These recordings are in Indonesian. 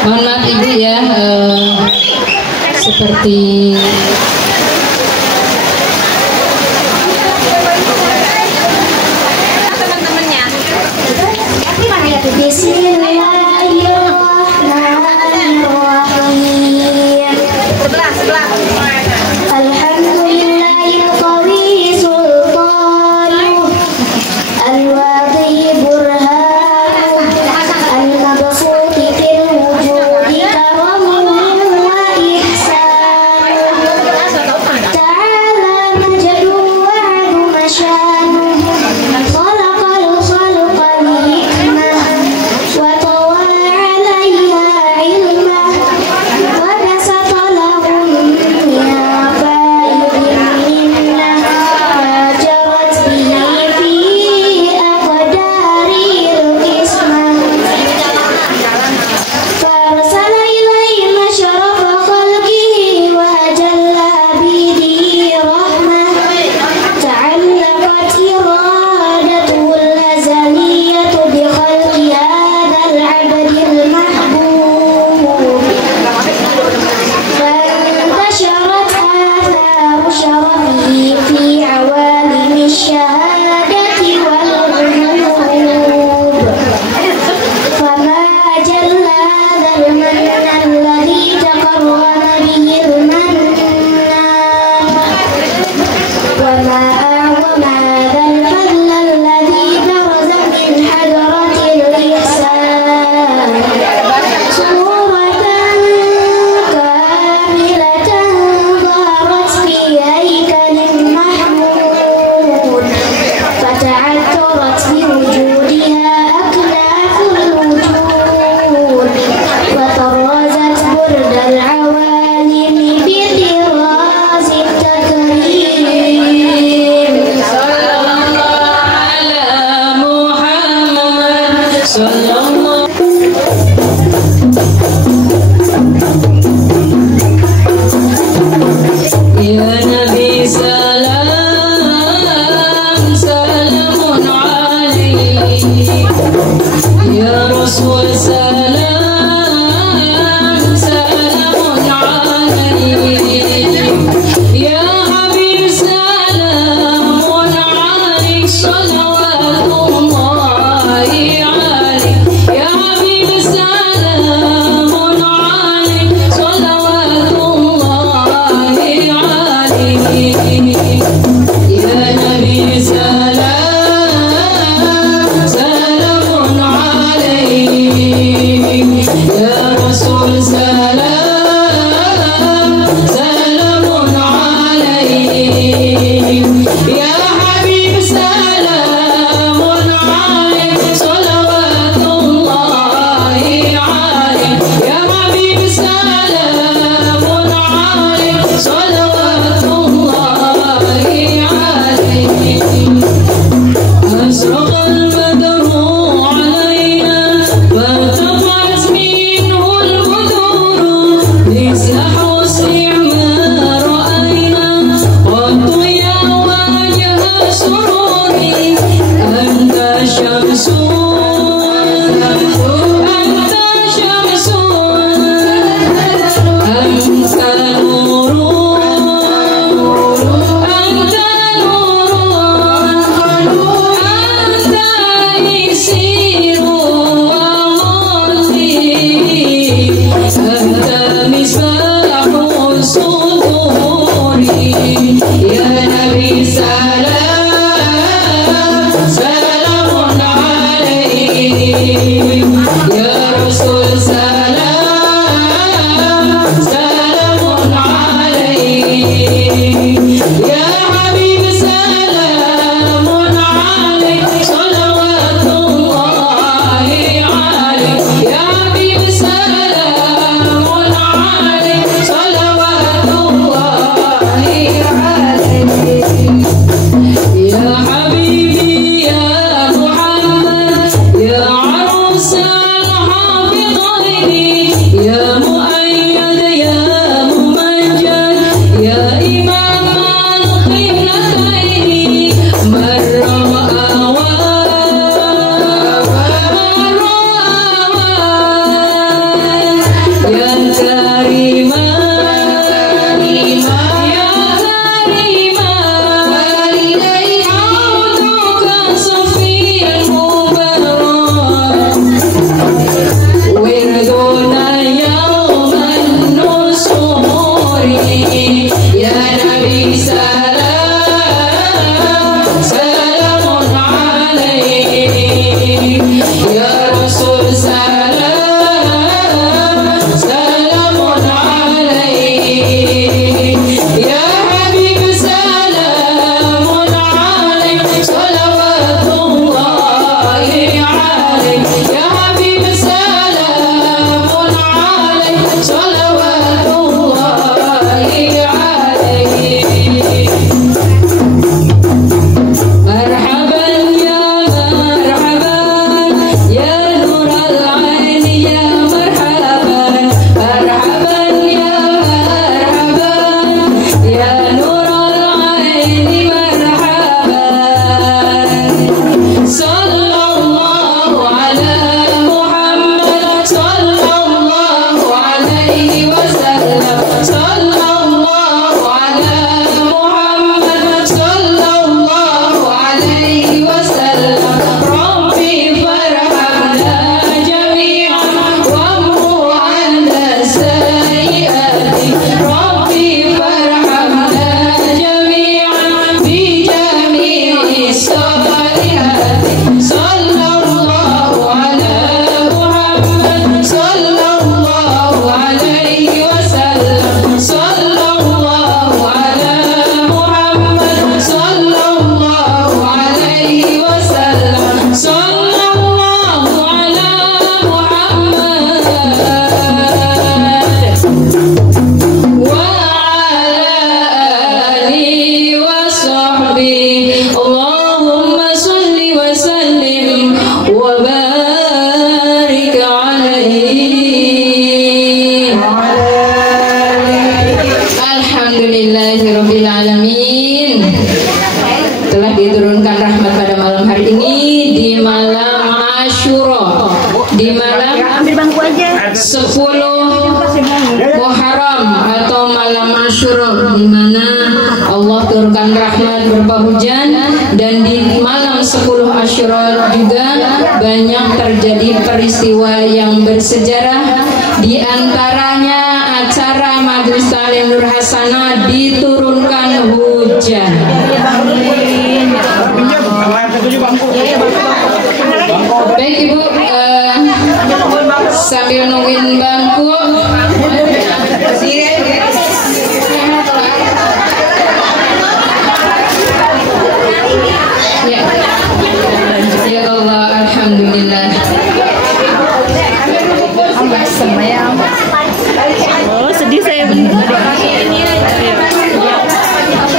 Mohon maaf Ibu ya, seperti teman-temannya. Bismillahirrahmanirrahim. Sebelah. Alhamdulillahil qawi sultanu al-wadi burhanu al-mabsuti fil wujudi karamun wa ihsanu الصالحات صلى الله على محمد صلى الله عليه وسلم صلى الله على محمد صلى الله عليه وسلم صلى الله على محمد وعلى آله وصحبه اللهم صل وسلم وبارك عليه Alhamdulillahirabbil alamin. Telah diturunkan rahmat pada malam hari ini di malam Asyura, di malam 10 Muharram atau malam Asyura, di mana Allah turunkan rahmat berupa hujan, dan di malam 10 Asyura juga banyak terjadi peristiwa yang bersejarah, di antaranya acara Majelis Ta'lim Nur Hasanah diturunkan hujan. Baik Ibu, sambil nungguin bangku, ya, ya Allah, alhamdulillah. Oh, sedih saya.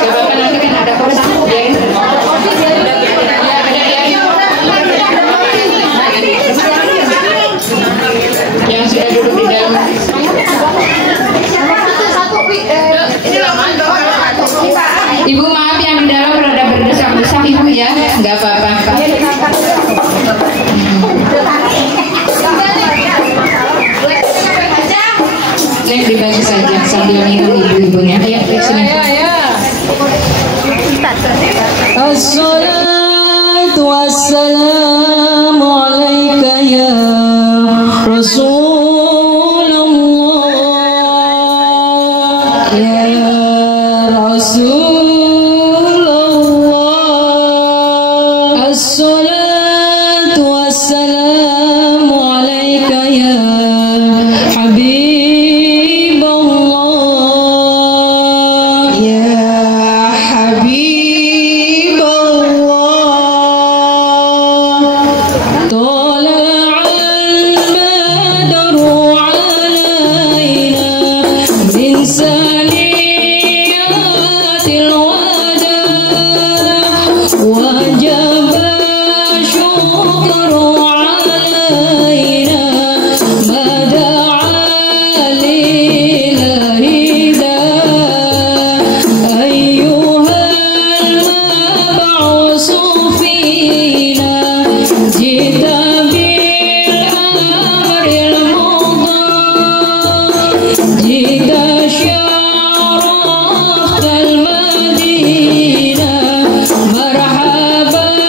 Bapak nanti kan ada kursi, ya. Yang sudah duduk di dalam. Ibu maaf yang di dalam rada berdesak-desak Ibu ya, nggak apa-apa. Neng dibagi saja sambil minum ibu-ibunya. Ayo, sini. Assalatu wassalamu alaika ya Rasulullah, ya Rasulullah. Assalatu wassalamu alaika ya Habibullah, ya Habibullah. Tala'al badru alaina min saniyatil wada, wajaba syukru alaina mada'a lilahida ayyuhal mab'usu fina jita bil amril mudhar jita syaraftal madinah marhaban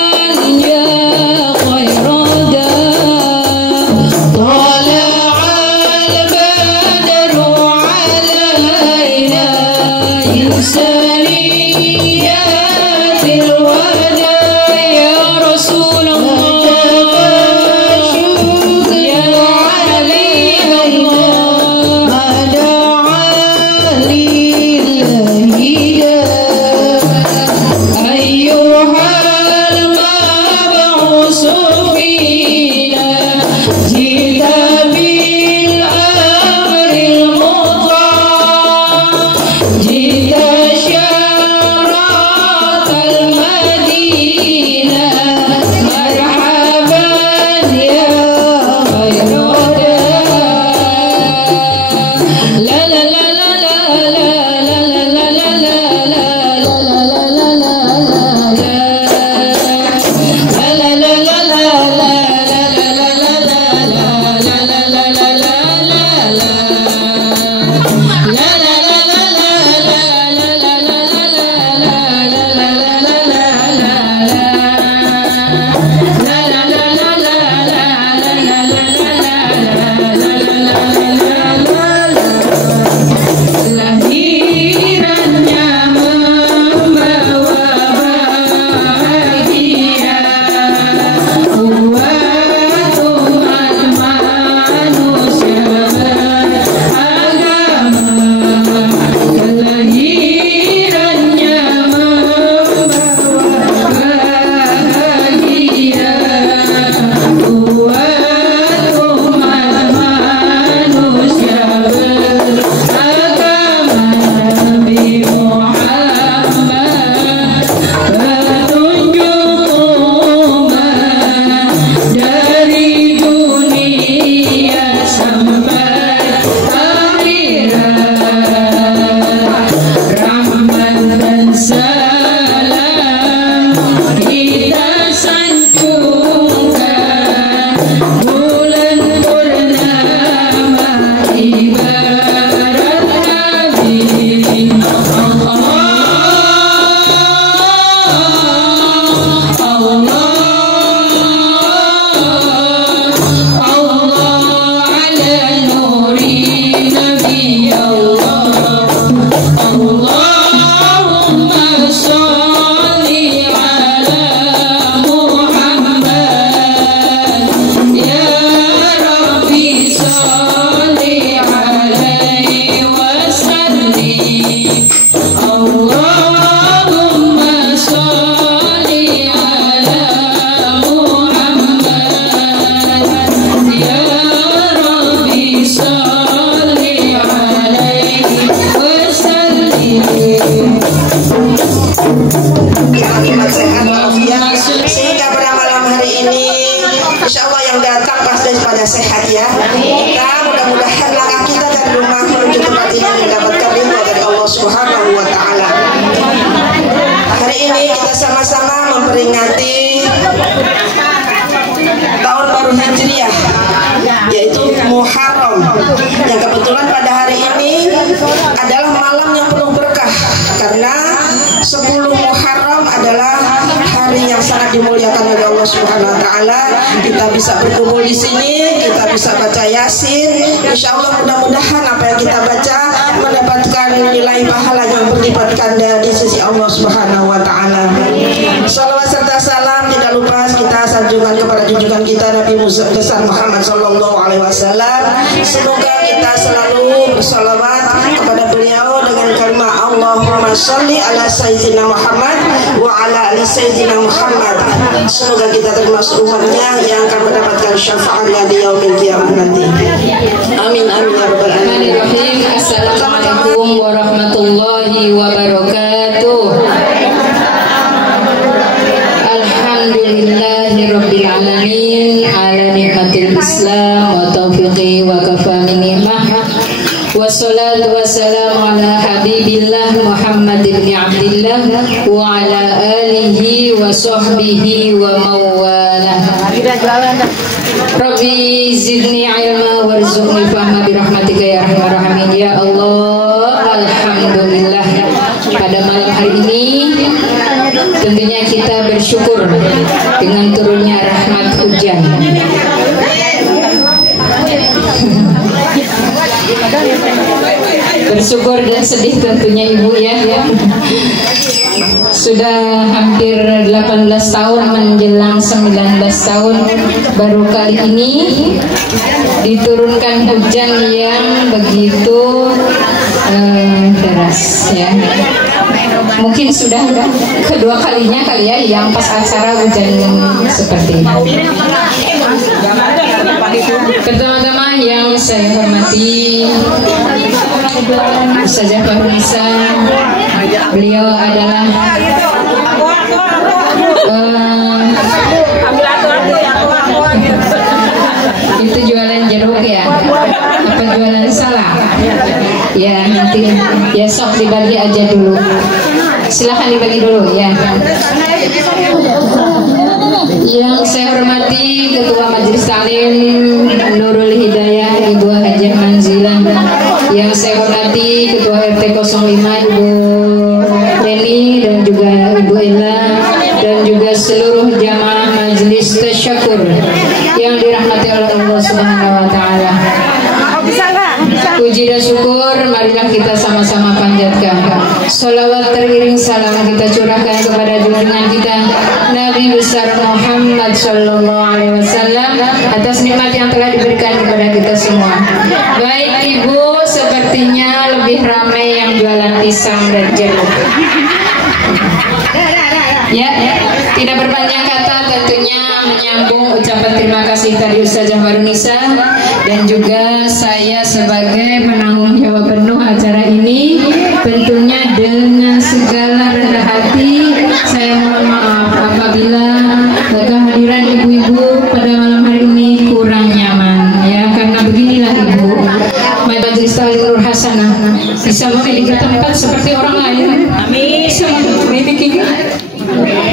memperingati tahun baru Hijriah, yaitu Muharram, yang kebetulan pada hari ini adalah malam yang penuh berkah, karena 10 Muharram adalah hari yang sangat dimuliakan oleh Allah Subhanahu wa taala. Kita bisa berkumpul di sini, kita bisa baca Yasin. Insya Allah mudah-mudahan apa yang kita baca mendapatkan nilai pahala yang berlipat ganda di sisi Allah Subhanahu wa taala. Salawat serta salam tidak lupa kita sanjungan kepada junjungan kita Nabi besar Muhammad sallallahu alaihi wasallam. Semoga kita selalu bersalawat kepada beliau dengan kalimat Allahumma sholli ala sayyidina Muhammad wa ala ali sayyidina Muhammad. Semoga kita termasuk umatnya yang akan mendapatkan syafaatnya di yaumil qiyamah nanti. Amin amin ya rabbal alamin. Assalamualaikum warahmatullahi wabarakatuh. Alhamdulillahirabbil alamin ala nikmatil Islam wa taufiqi wa kafani ni'mah. Wassalatu wassalamu ala habibillah Muhammad ibn Abdillah wa ala alihi wa sahbihi wa mawalah. Rabbi zidni ilma warzuqni fahma birahmatika ya arhamar rahimin. Ya Allah, alhamdulillah pada malam hari ini tentunya kita bersyukur dengan turunnya rahmat hujan. Bersyukur dan sedih tentunya Ibu ya. Sudah hampir 18 tahun menjelang 19 tahun baru kali ini diturunkan hujan yang begitu deras ya. Mungkin sudah kedua kalinya kali ya yang pas acara hujan seperti ini. Pertama-tama yang saya hormati Ustazah Fahrunisa, beliau adalah itu jualan jeruk ya, apa jualan salah ya, nanti ya sok dibagi aja dulu, silahkan dibagi dulu ya. Yang saya hormati Ketua Majelis Taklim Nurul Hidayah Ibu Hajah Manzilah, yang saya hormati Ketua RT 05 Ibu Reni dan juga Ibu Ella, dan juga seluruh jamaah Majelis Tasyakur yang dirahmati oleh Allah Subhanahu wa taala. Puji dan syukur marilah kita sama-sama panjatkan. Salawat teriring salam kita curahkan kepada junjungan kita Nabi besar Muhammad sallallahu alaihi wasallam atas nikmat yang telah diberikan kepada kita semua. Baik Ibu, sepertinya lebih ramai yang jualan pisang dan jeruk. Ya, tidak berpanjang kata, tentunya menyambung ucapan terima kasih tadi Ustazah Fahrunisa, dan juga saya sebagai penanggung jawab penuh acara ini, tentunya dengan segala rendah hati saya mohon maaf apabila kehadiran ibu-ibu pada malam hari ini kurang nyaman ya, karena beginilah Ibu, Majelis Taklim Nur Hasanah bisa memiliki tempat seperti orang lain. Amin. Bisa memiliki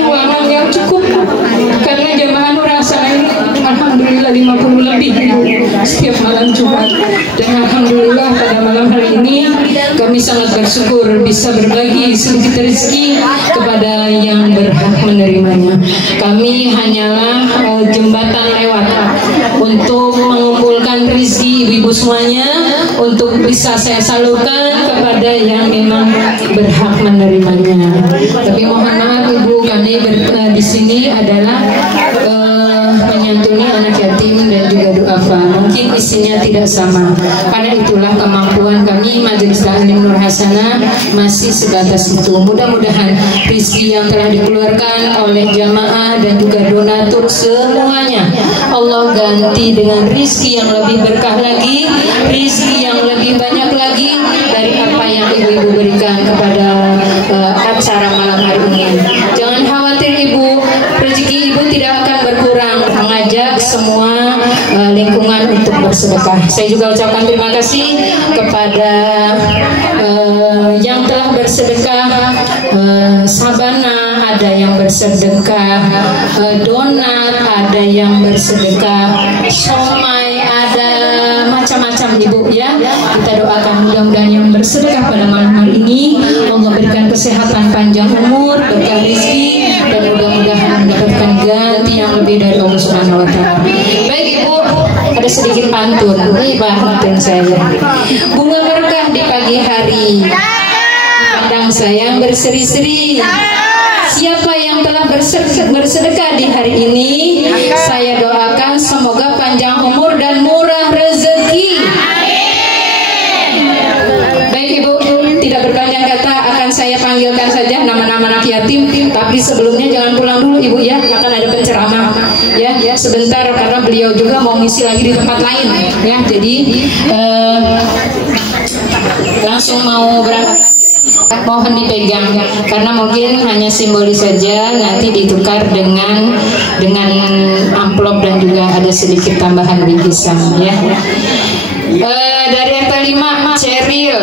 ruangan yang cukup, karena jemaah Nur Hasanah ini alhamdulillah 50 lebih setiap malam Jumat, dan alhamdulillah pada malam hari ini kami sangat bersyukur bisa berbagi sedikit rezeki kepada yang berhak menerimanya. Kami hanyalah jembatan lewat untuk mengumpulkan rezeki ibu-ibu semuanya untuk bisa saya salurkan kepada yang memang berhak menerimanya. Tapi mohon maaf Ibu, kami di sini adalah menyantuni anak yatim dan juga duafa. Mungkin isinya tidak sama. Karena itulah kemampuan kami Majelis Taklim Nur Hasanah masih sebatas itu. Mudah-mudahan rezeki yang telah dikeluarkan oleh jamaah dan juga donatur semuanya Allah ganti dengan rezeki yang lebih berkah lagi, rezeki yang lebih banyak lagi dari apa yang ibu-ibu berikan kepada acara malam hari ini. Jangan khawatir Ibu, rezeki Ibu tidak akan berkurang. Mengajak semua lingkungan untuk bersedekah. Saya juga ucapkan terima kasih kepada yang telah bersedekah Sabana, ada yang bersedekah donat, ada yang bersedekah somai, ada macam-macam Ibu ya. Kita doakan mudah-mudahan yang bersedekah pada malam hari ini Allah berikan kesehatan, panjang umur, berkah rezeki, dan mudah-mudahan mendapatkan ganti yang lebih dari Allah Subhanahu wa taala. Baik Ibu, ada sedikit pantun. Ini pantun saya. Bunga berkah di pagi hari, pandang sayang berseri-seri. Siapa yang telah bersedekah di hari ini, saya doakan semoga panjang umur dan murah rezeki. Baik Ibu, tidak berpanjang kata, akan saya panggilkan saja nama-nama anak yatim. Tapi sebelumnya jangan pulang dulu Ibu ya, akan ada penceramah ya sebentar karena beliau juga mau ngisi lagi di tempat lain ya. Jadi langsung mau berangkat. Mohon dipegang karena mungkin hanya simbolis saja, nanti ditukar dengan amplop dan juga ada sedikit tambahan bingkisan ya. Dari RT 5 Ceril,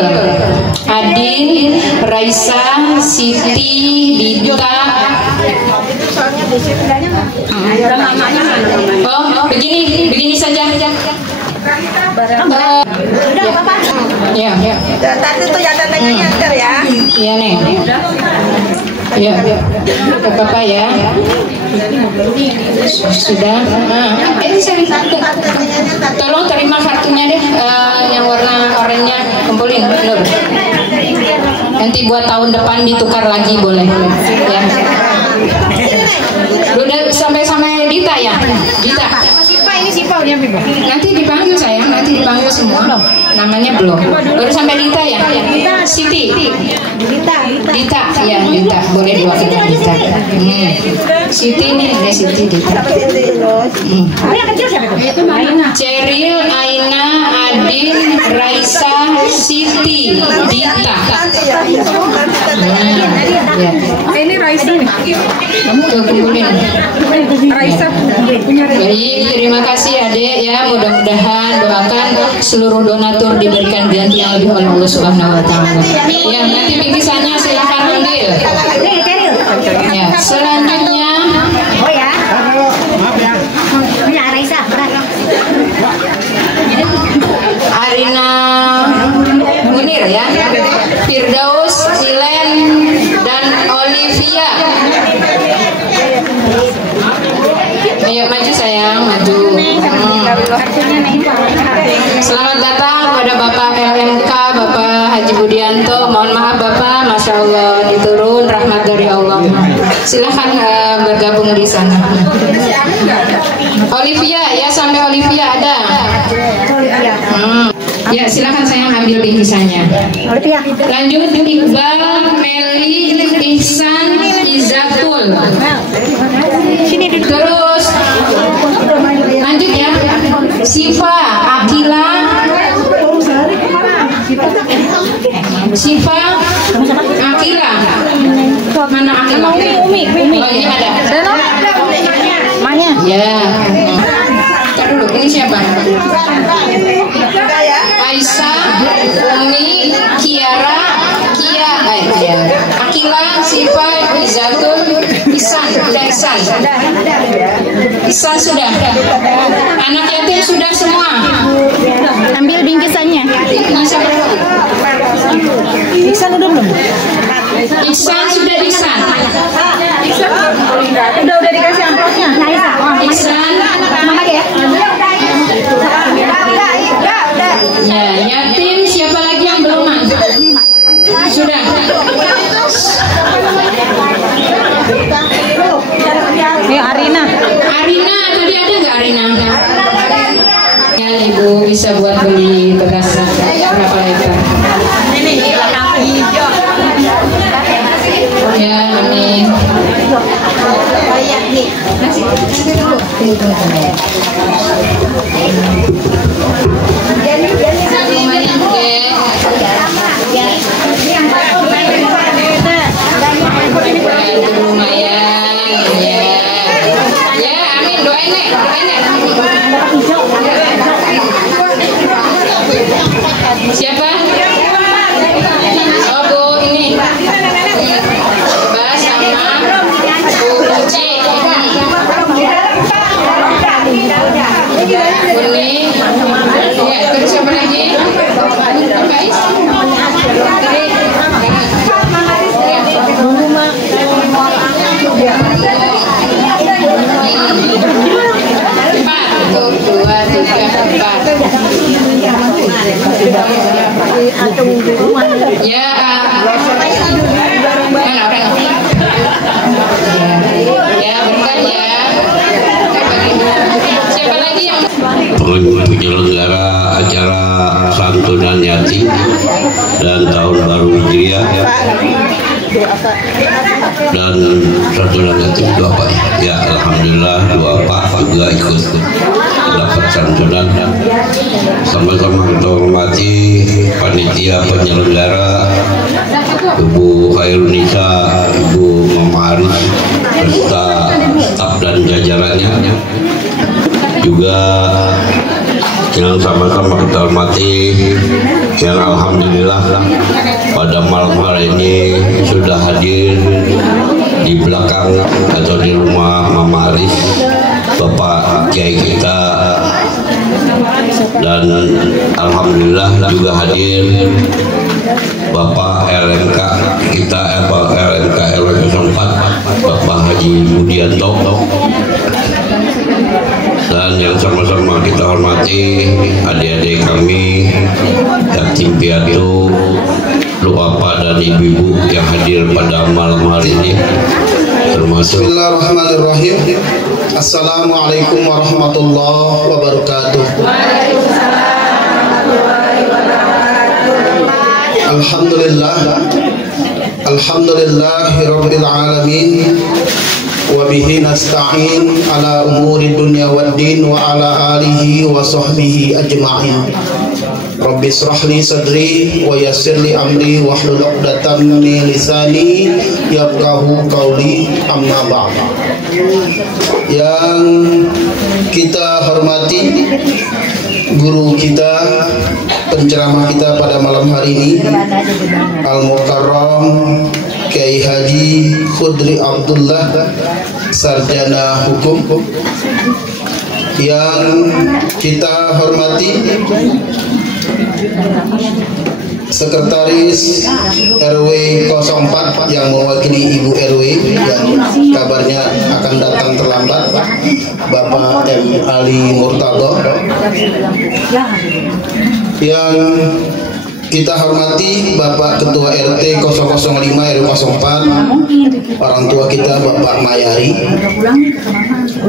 Adin, Raisa, Siti, Dita. Oh, begini saja. Ya. Tadi tuh ya tetenya nyantar ya. Iya Neng. Ya, Bapak ya. Sudah. Tolong terima kartunya deh, yang warna oranye kumpulin. Nur. Nanti buat tahun depan ditukar lagi boleh. Ya. Udah sampai Dita ya. Dita. Nanti dipanggil sayang, nanti dipanggil semua. Namanya belum. Baru sampai Dita ya. Siti. Dita, ya Dita. Boleh dua kita Dita. Siti nih, ada Siti Dita. Ceril, Aina, Adin, Raisa, Siti, Dita. Ya. Ini Raisa nih. Kamu udah kumpulin. Raisa. Baik, terima kasih Adek ya. Mudah-mudahan doakan seluruh donatur diberikan ganti yang lebih oleh Allah Subhanahu wa taala. Ya, nanti bingkisannya silakan ambil. Ya, selanjutnya Arina Munir ya. Firdaus, Ilen, dan Olivia. Ayo maju sayang, maju. Selamat datang pada Bapak LMK, Bapak Haji Budianto. Mohon maaf Bapak, Masya Allah diturun rahmat dari Allah. Silahkan bergabung di sana. Olivia ya, sampai Olivia ada. Ya silakan sayang ambil bingkisannya. Lanjut Iqbal, Meli, Ihsan, Izatul. Terus lanjut ya. Siva, Akila, mana Akila? Umi. Oh ini ada. Mana? Ya. Ntar dulu, ini siapa? Aisyah, Umi, Kiara, Akila, Siva, Izatul, Ihsan sudah. Anak yatim sudah semua. Ambil bingkisannya. Ihsan udah belum? Ihsan sudah. Udah dikasih amplopnya. Ihsan. Ya, yatim siapa lagi yang belum? Sudah. Arina, tadi ada nggak Arina? Ya, Ibu bisa buat beli beras berapa liter? Ya, amin. Siapa? Oh Bu, ini Mbak sama dan satu lagi dua Pak. Ya alhamdulillah dua Pak juga ikut dapat santunan. Sama-sama kita hormati panitia penyelenggara Ibu Khairunisa, Ibu Mama Aris, serta staf dan jajarannya, juga yang sama-sama kita hormati, yang alhamdulillah pada malam hari ini sudah hadir di belakang atau di rumah Mama Aris, Bapak Kiai kita, dan alhamdulillah juga hadir Bapak LMK kita, LMK RW 04, Bapak Haji Budianto, dan yang sama-sama kita hormati adik-adik kami, yatim piatu, lupa dan ibu-ibu yang hadir pada malam hari ini, termasuk. Bismillahirrahmanirrahim. Assalamualaikum warahmatullahi wabarakatuh. Alhamdulillahirabbil alamin. Wa bihi nasta'in ala umuri dunya waddin wa ala alihi wa sahbihi ajma'in. Rabbi israh li sadri wa yassir li amri wa hlul 'uqdatam min lisani yafqahu qawli, amma ba'd. Yang kita hormati guru kita, penceramah kita pada malam hari ini, Al-Mukarram Kiai Haji Khudri Abdullah, sarjana hukum. Yang kita hormati Sekretaris RW 04 yang mewakili Ibu RW yang kabarnya akan datang terlambat, Bapak M. Ali Murtado. Yang kita hormati Bapak Ketua RT 005 RW 04, orang tua kita Bapak Mayari,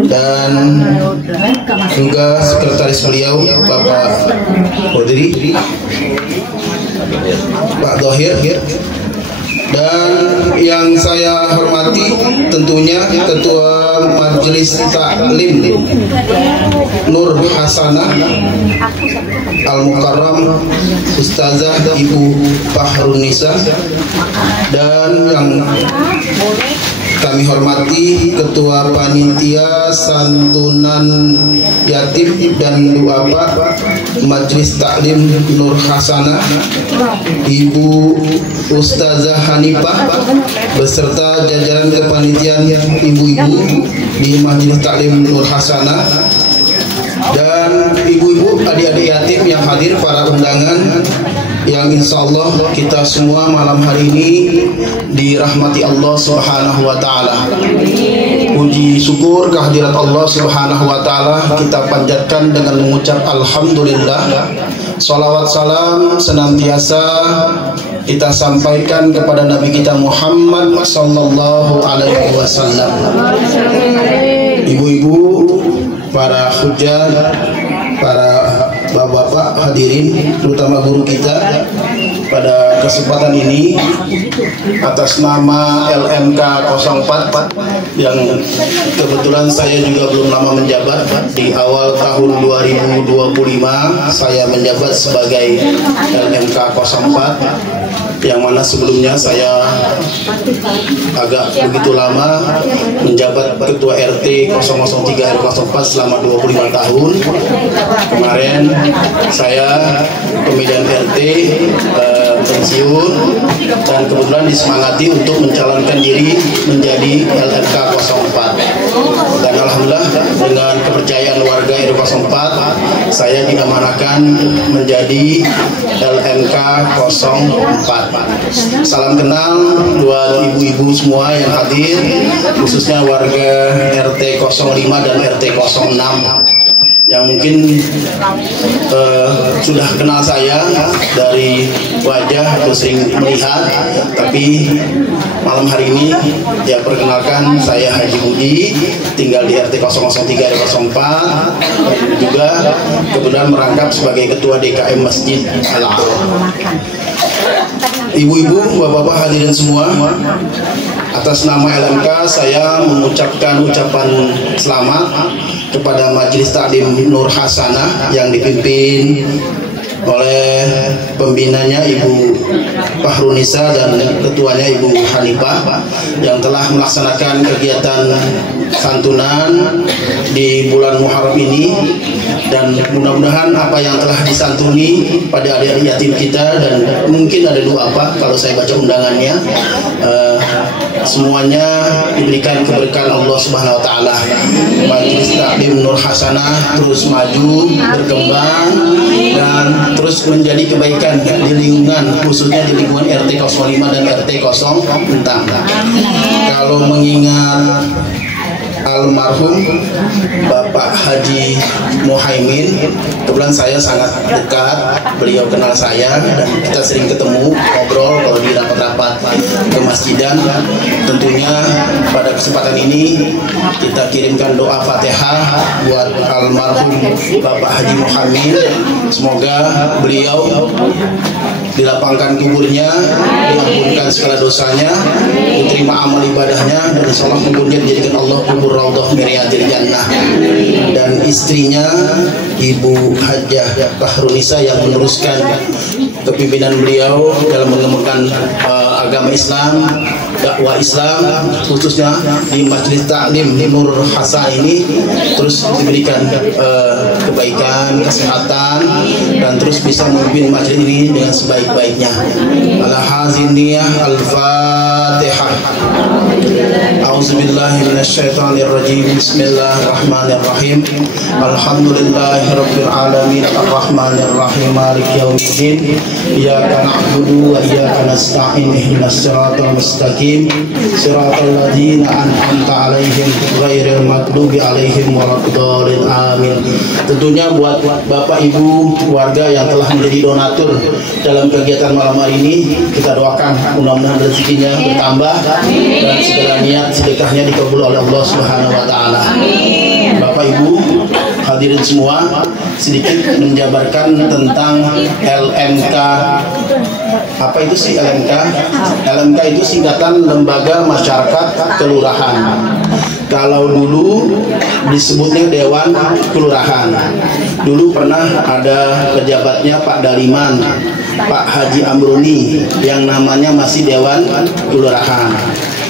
dan juga sekretaris beliau Bapak Hodri, Pak Dohir, dan yang saya hormati tentunya Ketua Majelis Taklim Nur Hasanah Al-Mukarram Ustazah Ibu Fahrunisa, dan yang kami hormati Ketua Panitia Santunan Yatim dan Duafa Majelis Taklim Nur Hasanah Ibu Ustazah Hanifah beserta jajaran kepanitiaan ibu-ibu di Majelis Taklim Nur Hasanah, dan ibu-ibu adik-adik yatim yang hadir, para undangan yang insya Allah kita semua malam hari ini dirahmati Allah Subhanahu wa Ta'ala. Puji syukur kehadirat Allah Subhanahu wa Ta'ala kita panjatkan dengan mengucap alhamdulillah. Salawat salam senantiasa kita sampaikan kepada Nabi kita Muhammad sallallahu alaihi wasallam. Ibu-ibu, para hujjah, para bapak-bapak hadirin, terutama guru kita, pada kesempatan ini atas nama LMK 04 yang kebetulan saya juga belum lama menjabat, di awal tahun 2025 saya menjabat sebagai LMK 04, yang mana sebelumnya saya agak begitu lama menjabat Ketua RT 003 RW 04 selama 25 tahun. Kemarin saya pemilihan RT pensiun dan kebetulan disemangati untuk mencalonkan diri menjadi LMK 04, dan alhamdulillah dengan kepercayaan warga RW 04 saya diamanahkan menjadi LMK 04. Salam kenal buat ibu-ibu semua yang hadir, khususnya warga RT 05 dan RT 06 yang mungkin sudah kenal saya dari wajah atau sering melihat, tapi malam hari ini ya perkenalkan, saya Haji Budi, tinggal di RT 003 RW 04, juga kebetulan merangkap sebagai Ketua DKM Masjid Al-A'la. Ibu-ibu, bapak-bapak hadirin semua, atas nama LMK saya mengucapkan ucapan selamat kepada Majelis Taklim Nur Hasanah yang dipimpin oleh pembinanya Ibu Fahrunisa dan ketuanya Ibu Hanifah yang telah melaksanakan kegiatan santunan di bulan Muharram ini, dan mudah-mudahan apa yang telah disantuni pada adik-adik yatim kita, dan mungkin ada dua apa kalau saya baca undangannya, semuanya diberikan keberkahan Allah Subhanahu wa taala. Majelis Taklim Nur Hasanah terus maju, berkembang, dan terus menjadi kebaikan di lingkungan, khususnya di lingkungan RT 05 dan RT 06. Kalau mengingat almarhum Bapak Haji Muhaimin, kebetulan saya sangat dekat, beliau kenal saya dan kita sering ketemu, ngobrol kalau di rapat-rapat kemasjidan. Tentunya pada kesempatan ini kita kirimkan doa Fatihah buat almarhum Bapak Haji Muhaimin. Semoga beliau dilapangkan kuburnya, diampunkan segala dosanya, diterima amal ibadahnya, dan insya Allah kuburnya dijadikan Allah kubur raudhah min riyadil jannah. Dan istrinya Ibu Hajah Fahrunisa yang meneruskan kepimpinan beliau dalam mengembangkan agama Islam, dakwah Islam, khususnya di Majelis Taklim Nur Hasanah ini, terus diberikan kebaikan, kesehatan, dan terus bisa memimpin majelis ini dengan sebaik-baiknya. Al-Haziniyah Al-Fatihah. A'udzubillahi minasyaitonirrajim. Bismillahirrahmanirrahim. Alhamdulillahirabbil alamin arrahmanirrahim maliki yaumiddin. Iyyaka na'budu wa iyyaka nasta'in ihdinas siratal mustaqim siratal ladzina an'amta 'alaihim ghairil maghdubi 'alaihim waladdallin. Amin. Tentunya buat Bapak Ibu warga yang telah menjadi donatur dalam kegiatan malam hari ini, kita doakan mudah-mudahan rezekinya bertambah dan segala niat sedekahnya dikabul oleh Allah Subhanahu wa taala. Bapak Ibu hadirin semua, sedikit menjabarkan tentang LMK. Apa itu sih LMK? LMK itu singkatan Lembaga Masyarakat Kelurahan. Kalau dulu disebutnya Dewan Kelurahan. Dulu pernah ada pejabatnya Pak Daliman, Pak Haji Amruni, yang namanya masih Dewan Kelurahan.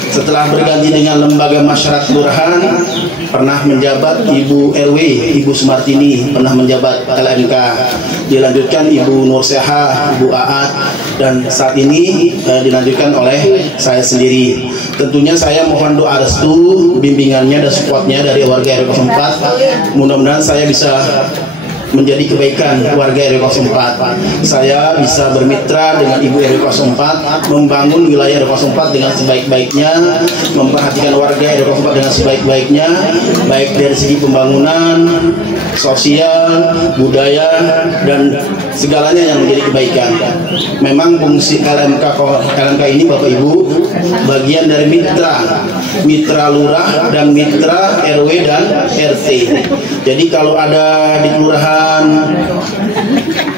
Setelah berganti dengan Lembaga Masyarakat Kelurahan, pernah menjabat Ibu RW, Ibu Sumartini, pernah menjabat LMK. Dilanjutkan Ibu Nursehah, Ibu Aat, dan saat ini dilanjutkan oleh saya sendiri. Tentunya saya mohon doa restu, bimbingannya dan supportnya dari warga RW 04. Mudah-mudahan saya bisa menjadi kebaikan warga RW 04. Saya bisa bermitra dengan Ibu RW 04, membangun wilayah RW 04 dengan sebaik-baiknya, memperhatikan warga RW 04 dengan sebaik-baiknya, baik dari segi pembangunan, sosial, budaya, dan segalanya yang menjadi kebaikan. Memang fungsi LMK ini Bapak Ibu bagian dari mitra lurah dan mitra RW dan RT. Jadi kalau ada di kelurahan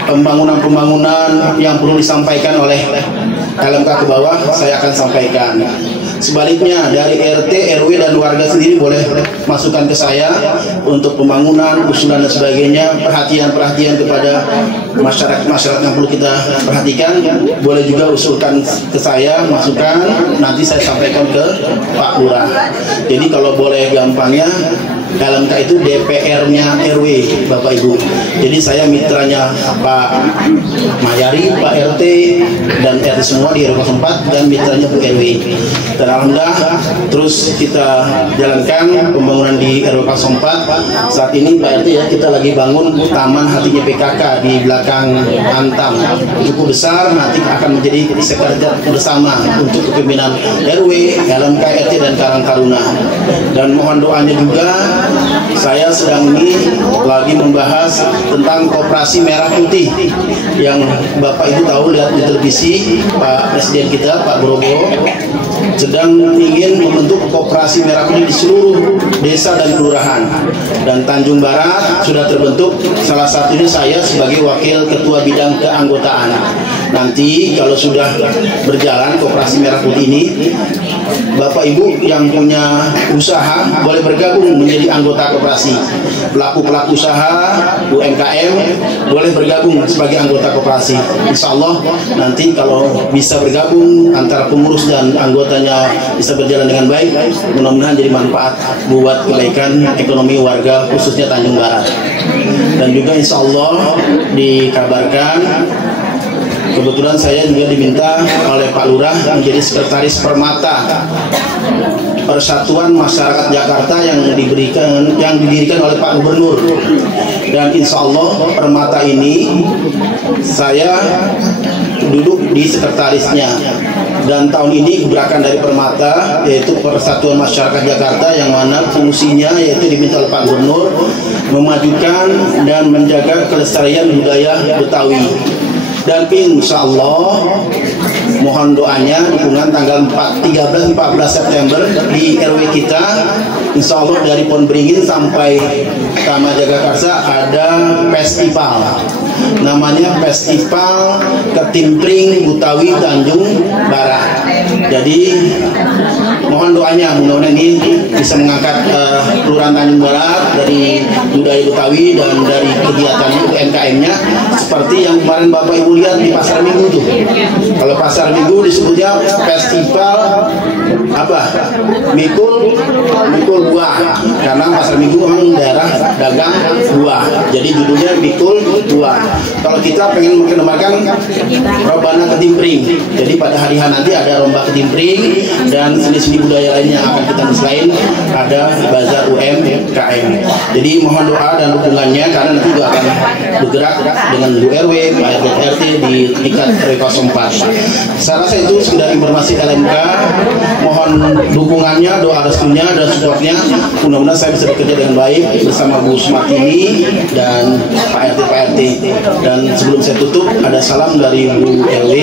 pembangunan yang perlu disampaikan oleh LMK ke bawah, saya akan sampaikan. Sebaliknya dari RT, RW, dan warga sendiri boleh masukkan ke saya untuk pembangunan, usulan dan sebagainya, perhatian kepada masyarakat yang perlu kita perhatikan, boleh juga usulkan ke saya, masukkan, nanti saya sampaikan ke Pak Lurah. Jadi kalau boleh gampangnya, LMK itu DPR-nya RW, Bapak Ibu. Jadi saya mitranya Pak Mayari, Pak RT, dan RT semua di RW 04, dan mitranya Bu RW. Dan alhamdulillah terus kita jalankan pembangunan di RW 04. Saat ini Pak RT ya, kita lagi bangun Taman Hatinya PKK di belakang Antam. Cukup besar, nanti akan menjadi sekretariat bersama untuk kepemimpinan RW, LMK, RT, dan Karang Taruna. Dan mohon doanya juga, saya sedang ini lagi membahas tentang Koperasi Merah Putih yang Bapak Ibu tahu, lihat di televisi Pak Presiden kita Pak Brobo sedang ingin membentuk Koperasi Merah Putih di seluruh desa dan kelurahan. Dan Tanjung Barat sudah terbentuk, salah satunya saya sebagai wakil ketua bidang keanggotaan. Nanti kalau sudah berjalan koperasi Merah Putih ini, Bapak Ibu yang punya usaha boleh bergabung menjadi anggota koperasi. Pelaku-pelaku usaha UMKM boleh bergabung sebagai anggota koperasi. Insya Allah nanti kalau bisa bergabung antara pengurus dan anggotanya bisa berjalan dengan baik, mudah-mudahan jadi manfaat buat kebaikan ekonomi warga khususnya Tanjung Barat. Dan juga insya Allah dikabarkan, kebetulan saya juga diminta oleh Pak Lurah menjadi sekretaris Permata, Persatuan Masyarakat Jakarta yang didirikan oleh Pak Gubernur. Dan insya Allah Permata ini saya duduk di sekretarisnya. Dan tahun ini gebrakan dari Permata yaitu Persatuan Masyarakat Jakarta, yang mana fungsinya yaitu diminta oleh Pak Gubernur memajukan dan menjaga kelestarian budaya Betawi. Dan insya Allah mohon doanya dukungan tanggal 13-14 September di RW kita, insya Allah dari Pohon Beringin sampai Taman Jagakarsa ada festival, namanya Festival Ketimpring Betawi Tanjung Barat. Jadi mohon doanya, mudah-mudahan ini bisa mengangkat Kelurahan Tanjung Barat dari budaya Betawi dan dari kegiatan UMKM-nya, seperti yang kemarin Bapak Ibu lihat di Pasar Minggu tuh. Kalau Pasar Minggu disebutnya festival apa? Mikul buah, karena Pasar Minggu memang daerah dagang buah, jadi judulnya Mikul buah. Kalau kita pengen mengenalkan Robana Ketimpring, jadi pada hari H nanti ada lomba ketimpring dan seni-seni budaya lainnya yang akan kita selain ada bazar UMKM. Jadi mohon doa dan dukungannya, karena nanti juga akan bergerak dengan Bu RW, Pak RT di tingkat RW 04. Saya rasa itu sekedar informasi LMK. Mohon dukungannya, doa restunya dan supportnya. Mudah-mudahan saya bisa bekerja dengan baik bersama Bu Smartini dan Pak RT. Dan sebelum saya tutup, ada salam dari Bu RW.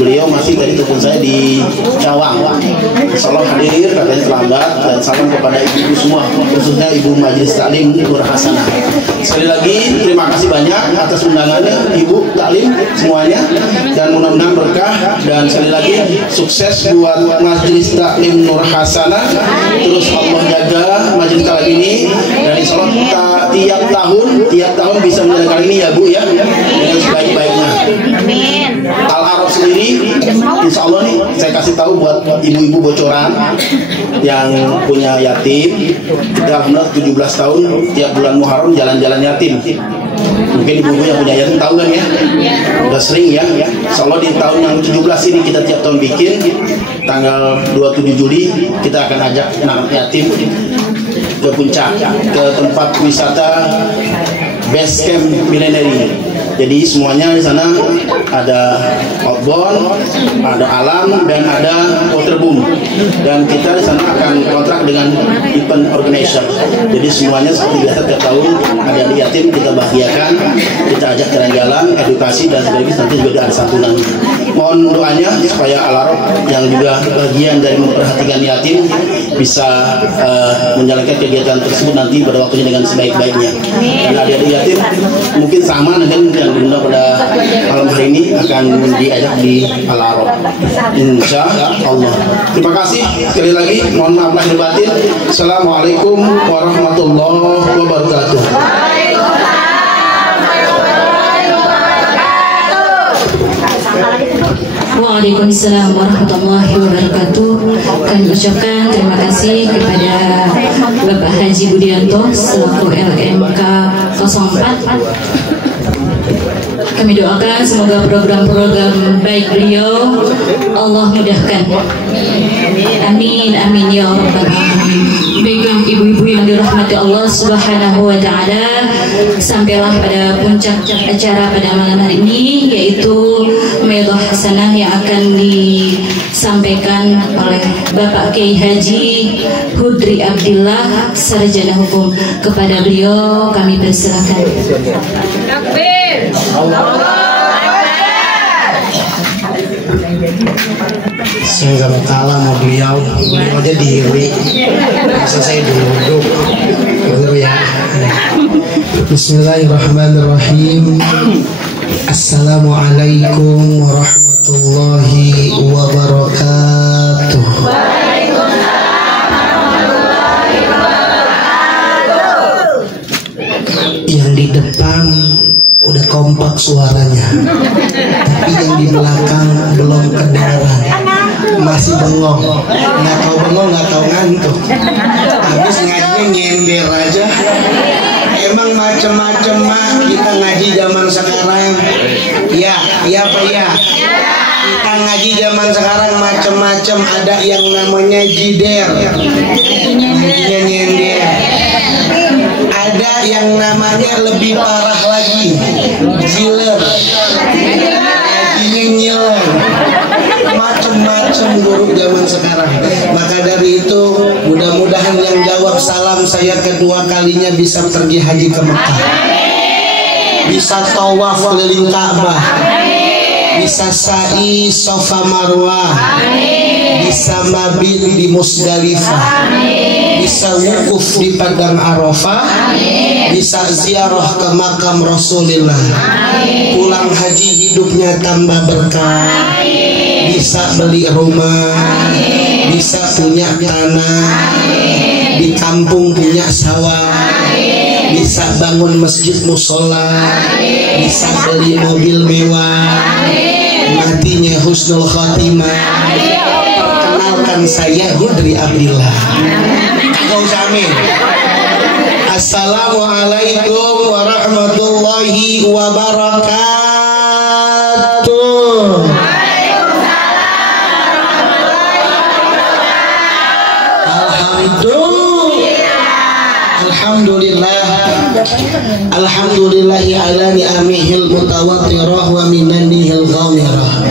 Beliau masih tadi telepon saya di Cawang. Insyaallah hadir, katanya terlambat. Dan salam kepada ibu-ibu semua, khususnya Ibu Majelis Taklim Nur Hasanah. Sekali lagi terima kasih banyak atas undangannya Ibu Taklim semuanya, dan mudah-mudahan berkah. Dan sekali lagi sukses buat Majelis Taklim Nur Hasanah. Terus Allah jaga majelis taklim ini, dan insyaallah tiap tahun bisa menjalankan ini ya Bu ya, dengan sebaik-baiknya. Amin. Al-Arab sendiri insya Allah nih saya kasih tahu buat ibu-ibu bocoran yang punya yatim. Kita alhamdulillah 17 tahun tiap bulan Muharram jalan-jalan yatim. Mungkin ibu-ibu yang punya yatim tahu kan ya, udah sering ya. Insya Allah di tahun yang 17 ini kita tiap tahun bikin, tanggal 27 Juli kita akan ajak anak yatim ke puncak, ke tempat wisata Base Camp Millenary. Jadi semuanya di sana ada outbound, ada alam, dan ada waterboom. Dan kita di sana akan kontrak dengan event organizer. Jadi semuanya seperti biasa tiap tahun ada di yatim kita bahagiakan, kita ajak jalan-jalan, edukasi, dan sebagainya. Nanti juga ada santunan. Mohon doanya supaya Al-Arab yang juga bagian dari memperhatikan yatim bisa menjalankan kegiatan tersebut nanti pada waktunya dengan sebaik-baiknya. Dan adik-adik yatim mungkin sama dengan yang diundang pada malam hari ini akan diajak di Al-Arab, insya Allah. Terima kasih sekali lagi, mohon maaf lahir batin. Assalamualaikum warahmatullahi wabarakatuh. Waalaikumsalam warahmatullahi wabarakatuh. Kami ucapkan terima kasih kepada Bapak Haji Budianto selaku LMK 04. Kami doakan semoga program-program baik beliau Allah mudahkan. Amin amin ya rabbal alamin. Baiklah ibu-ibu yang dirahmati Allah Subhanahu wa taala, sampailah pada puncak acara pada malam hari ini, yaitu Maidah Hasanah yang akan disampaikan oleh Bapak Kiai Haji Hudri Abdillah, Sarjana Hukum. Kepada beliau kami persilakan. Takbir. Saya gak kalah sama beliau aja diri, masa saya duduk gitu ya. Bismillahirrahmanirrahim. Assalamualaikum warahmatullahi wabarakatuh. Yang di depan udah kompak suaranya, tapi yang di belakang belum kedengaran, masih bengong. Nggak tahu bengong, nggak tahu ngantuk. Habis ngajinya nyender aja. Emang macem-macem mah kita ngaji zaman sekarang. Ya Pak ya. Kita ngaji zaman sekarang macem-macem, ada yang namanya jider, ngajinya nyender. Ada yang namanya lebih parah lagi, jiler, ngajinya nyiler. Macem-macem guru zaman sekarang. Maka dari itu mudah-mudahan yang jawab salam saya kedua kalinya bisa pergi haji ke Mekah, bisa tawaf keliling Ka'bah, bisa sa'i Safa Marwah, bisa mabit di Musdalifah, bisa wukuf di Padang Arafah, bisa ziarah ke makam Rasulullah, pulang haji hidupnya tambah berkah, bisa beli rumah, bisa punya tanah, di kampung punya sawah, bisa bangun masjid musola, bisa beli mobil mewah, matinya husnul khotimah. Perkenalkan saya Hudri Abdillah. Kau jamin. Assalamualaikum warahmatullahi wabarakatuh. Alhamdulillahi ala ni'amihil mutawattirah wa minannihil ghamirah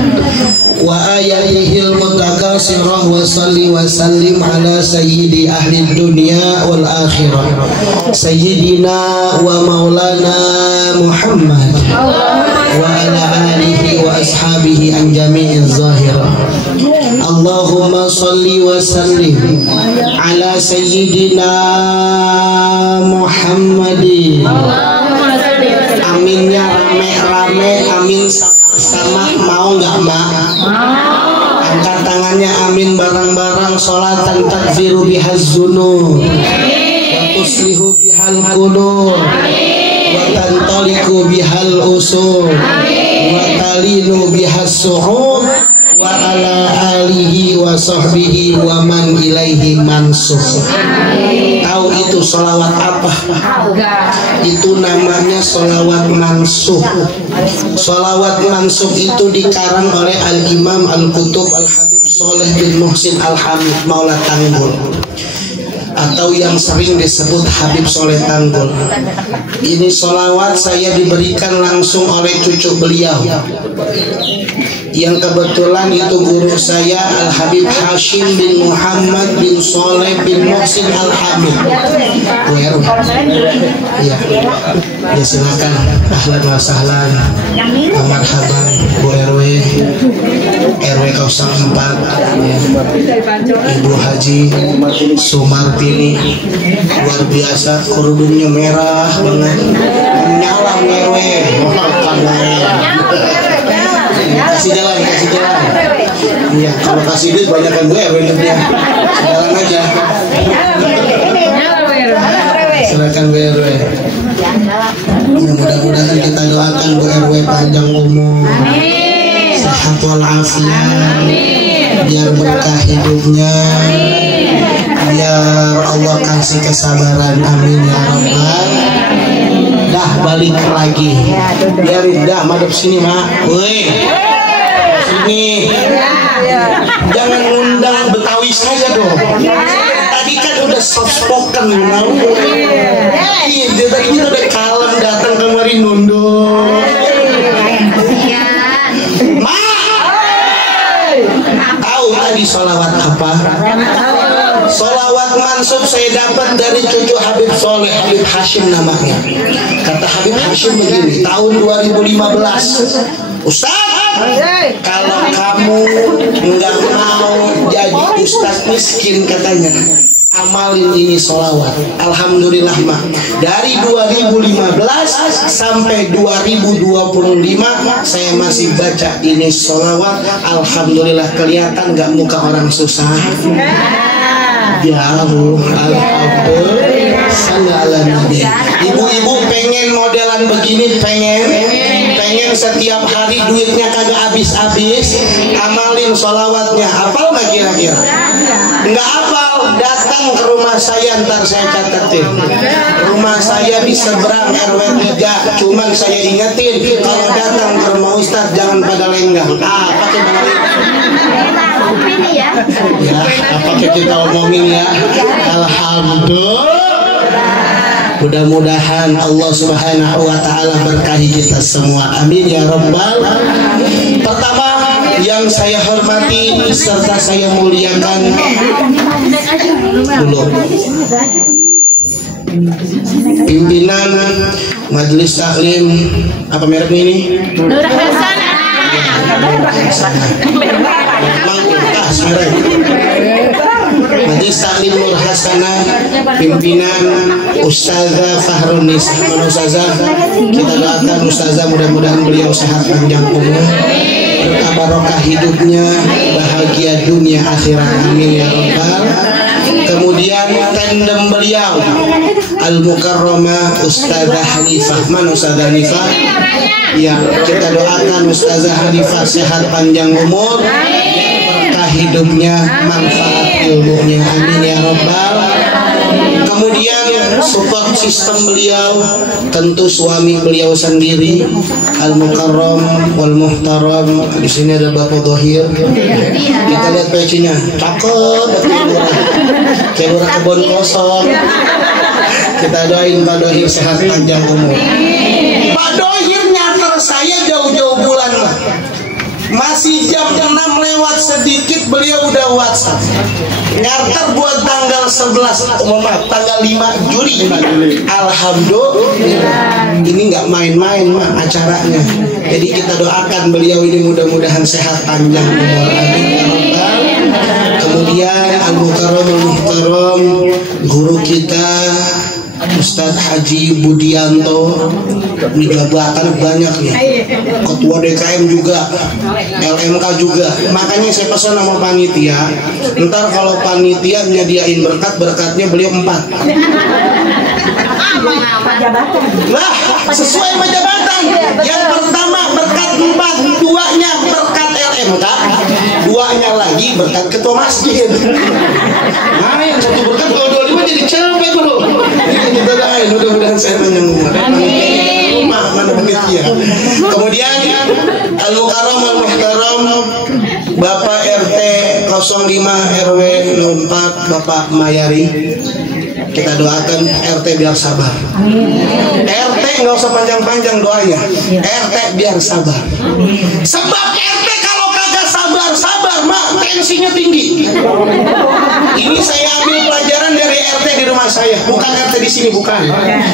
wa ayatihil mutakasirah wa salli wa sallim ala sayyidi ahli dunya wal akhirah sayyidina wa maulana Muhammad wa ala alihi wa ashabihi an jami'in zahirah. Allahumma salli wa sallim ala sayyidina Muhammadin. Aminnya rame-rame, amin sama mau nggak mak? Angkat tangannya amin barang-barang. Sholatan takfiru bihaz zunub wa tuslihu bihal qulub wa tantaliku bihal usul wa talinu bihas suhud wa ala alihi wa sahbihi wa man ilaihi mansub. Tahu itu sholawat apa? Itu namanya sholawat mansub. Sholawat mansub itu dikarang oleh Al-Imam Al-Qutub Al-Habib Soleh bin Muhsin Al-Hamid Maula Tanggul, atau yang sering disebut Habib Soleh Tanggul. Ini sholawat saya diberikan langsung oleh cucu beliau, yang kebetulan itu guru saya Al-Habib Hashim bin Muhammad bin Soleh bin Muhsin Al-Hamid. Bu RW. Iya. Ya silakan. Ahlan wa sahlan. Marhaban Bu RW. RW 04. Ya. Ibu Haji Sumartini. Luar biasa, kerudungnya merah banget. Nyala RW. Kasih jalan. Iya, kalau kasih duit banyak kan Bu RW dia. Jalan aja. Silakan Bu RW. Mudah-mudahan kita doakan Bu RW panjang umur, sehat walafiat, biar berkah hidupnya, biar Allah kasih kesabaran. Amin ya rabbal. Dah balik lagi. Biarin dah madep sini mak. Woi. Sini. Jangan undang Betawi saja dong. Tadi kan udah soft spoken, iya, tadi kita udah kalem datang kemari nunduk. Tahu tadi sholawat apa? Sholawat mansub saya dapat dari cucu Habib Soleh, Habib Hashim namanya. Kata Habib Hashim begini, tahun 2015, Ustaz, kalau kamu nggak mau jadi ustaz miskin katanya, amalin ini sholawat. Alhamdulillah mak, dari 2015 sampai 2025 saya masih baca ini sholawat. Alhamdulillah, kelihatan gak muka orang susah? Jauh. Alhamdulillah. Sallallahu Nabi. Ibu-ibu pengen modelan begini, pengen setiap hari duitnya kagak habis-habis, amalin sholawatnya. Hafal nggak kira-kira? Nggak hafal, datang ke rumah saya, ntar saya catetin. Rumah saya di seberang RW 3, cuman saya ingetin kalau datang ke rumah Ustadz jangan pada lenggang. Pakai balik. Ya, apa kita omongin ya? Alhamdulillah. Mudah-mudahan Allah Subhanahu wa taala berkahi kita semua. Amin ya rabbal. Pertama yang saya hormati serta saya muliakan dulu pimpinan Majelis Taklim, apa mereknya ini? Nur Hasanah. Majelis Taklim Nur Hasanah, pimpinan Ustazah Fahrunisa. Ustazah, kita doakan Ustazah mudah-mudahan beliau sehat panjang umur, berkah barokah hidupnya, bahagia dunia akhirat. Amin ya rabbal. Kemudian tandem beliau Al-Mukarramah Ustazah Hanifah. Mana Ustazah Hanifah? Ya, kita doakan Ustazah Hanifah sehat panjang umur, berkah hidupnya, manfaat ilmunya. Amin ya rabbal. Kemudian support sistem beliau tentu suami beliau sendiri Al-Mukarram wal Muhtaram. Di sini ada Bapak Dohir. Kita lihat pecinya, cakep, kayak lurah kebun kosong. Kita doain Pak Dohir sehat panjang umur. Pak Dohir nyater saya jauh-jauh bulan lah. Masih jam 6 lewat sedikit beliau udah WhatsApp. Nyater buat tanggal 11, tanggal 5 Juli. Alhamdulillah. Ini nggak main-main mah acaranya. Jadi kita doakan beliau ini mudah-mudahan sehat panjang umur. Amin. Kemudian Al-Mukarram Al-Muhtaram guru kita Ustadz Haji Budianto, ini jabatan banyak nih, ketua DKM juga, LMK juga. Makanya saya pesan sama panitia, ntar kalau panitia nyediain berkat-berkatnya beliau 4. Nah, sesuai sama jabatan. Yang pertama berkat 4, 2-nya berkat LMK, 2-nya lagi berkat ketua masjid. Nah, yang satu berkat kalau 25 jadi capek bro. Kita doain mudah-mudahan saya panjang umur. Amin. Mana begitu ya. Kemudian Al-Mukarram Al-Muhtaram Bapak RT 05 RW 04 Bapak Mayari. Kita doakan RT biar sabar. RT nggak usah panjang-panjang doanya. RT biar sabar. Sebab RT kalau kagak sabar mak tensinya tinggi. Ini saya ambil pelajaran dari RT di rumah saya, bukan RT di sini, bukan.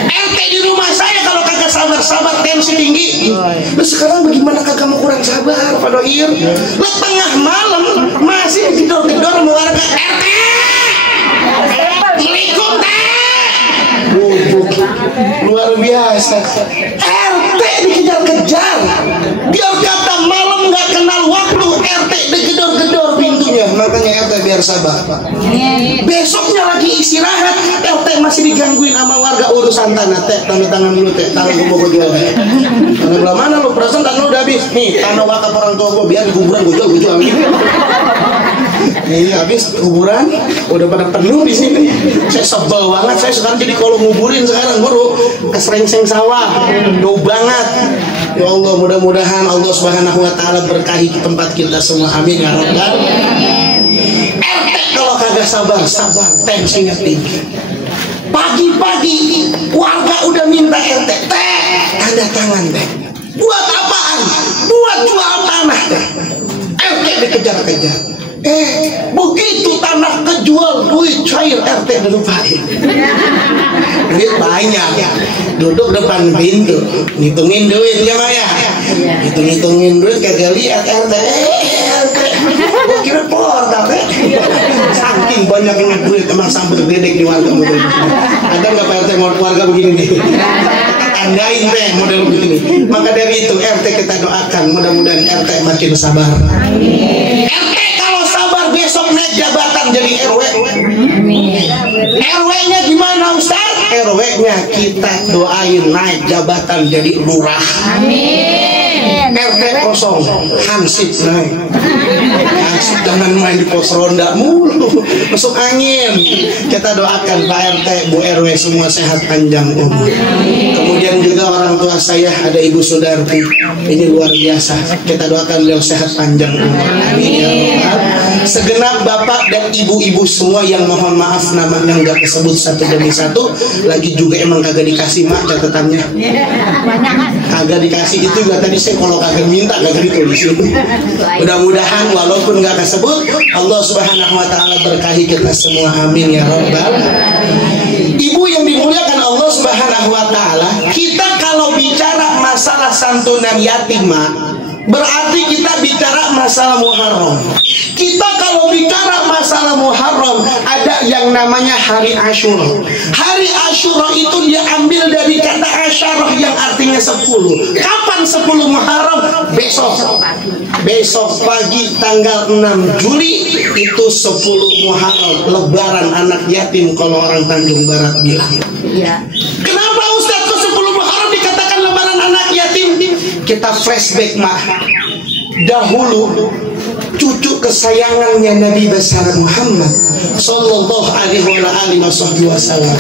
RT di rumah saya kalau kagak sabar tensi tinggi. Lu sekarang bagaimana kagak mau kurang sabar Pak Dohir? Lu tengah malam masih gedor-gedor sama warga RT. Assalamualaikum teh. Luar biasa. RT dikejar-kejar. Biar kata malam nggak kenal waktu, RT digedor-gedor pintunya. Makanya RT biar sabar. Besoknya lagi istirahat, RT masih digangguin sama warga urusan tanah. Teh, tanda tangan dulu teh, tangan gue mau jual. Tanah belah mana lu? Perasaan tanah lu udah habis. Nih, tanah wakaf orang tua gue, biar di kuburan gue jual. Nih habis kuburan udah pada penuh di sini. Saya sebel banget. Saya sekarang jadi kalau nguburin sekarang guru keserengseng sawah, jauh banget. Ya Allah, mudah-mudahan Allah Subhanahu Wa Taala berkahi tempat kita semua. Amin ya rabbal. RT kalau kagak sabar tensinya tinggi. Pagi-pagi warga udah minta RT teh tanda tangan teh. Buat apaan? Buat jual tanah teh. RT dikejar-kejar. Begitu tanah kejual, duit cair RT dilupain. Duit banyak, duduk depan pintu, ngitungin duit ya Maya. Hitung-hitungin duit kagak lihat RT. Gua kira portal saking banyak yang duit emang sampai gledek di warga model begini. Ada nggak Pak RT warga begini nih? Tandain teh model begini. Maka dari itu RT kita doakan mudah-mudahan RT makin sabar. RT kalau sabar besok naik jabatan jadi RW. RW-nya gimana Ustaz? RW-nya kita doain naik jabatan jadi lurah. RT kosong, hansip naik. Hansip jangan main di pos ronda mulu, masuk angin. Kita doakan Pak RT, Bu RW semua sehat panjang umur. Kemudian juga orang tua saya ada Ibu Sudarti, ini luar biasa. Kita doakan beliau sehat panjang umur. Amin ya Rabbal. Segenap bapak dan ibu-ibu semua yang mohon maaf namanya nggak kesebut satu demi satu, lagi juga emang kagak dikasih mak catatannya. Kagak dikasih itu juga tadi saya kalau kagak minta kagak ditulis. Mudah-mudahan walaupun nggak kesebut, Allah Subhanahu Wa Taala berkahi kita semua. Amin ya Rabbal. Ibu yang dimuliakan Allah Subhanahu Wa Taala, kita kalau bicara masalah santunan yatim berarti kita bicara masalah Muharram. Kita kalau bicara masalah Muharram ada yang namanya hari Asyura. Hari Asyura itu diambil dari kata asyarah yang artinya 10. Kapan 10 Muharram? Besok. Besok pagi tanggal 6 Juli itu 10 Muharram, lebaran anak yatim kalau orang Tanjung Barat bilang. Kenapa Ustaz kok 10 Muharram dikatakan lebaran anak yatim? Kita flashback dahulu cucu kesayangannya Nabi besar Muhammad sallallahu alaihi wasallam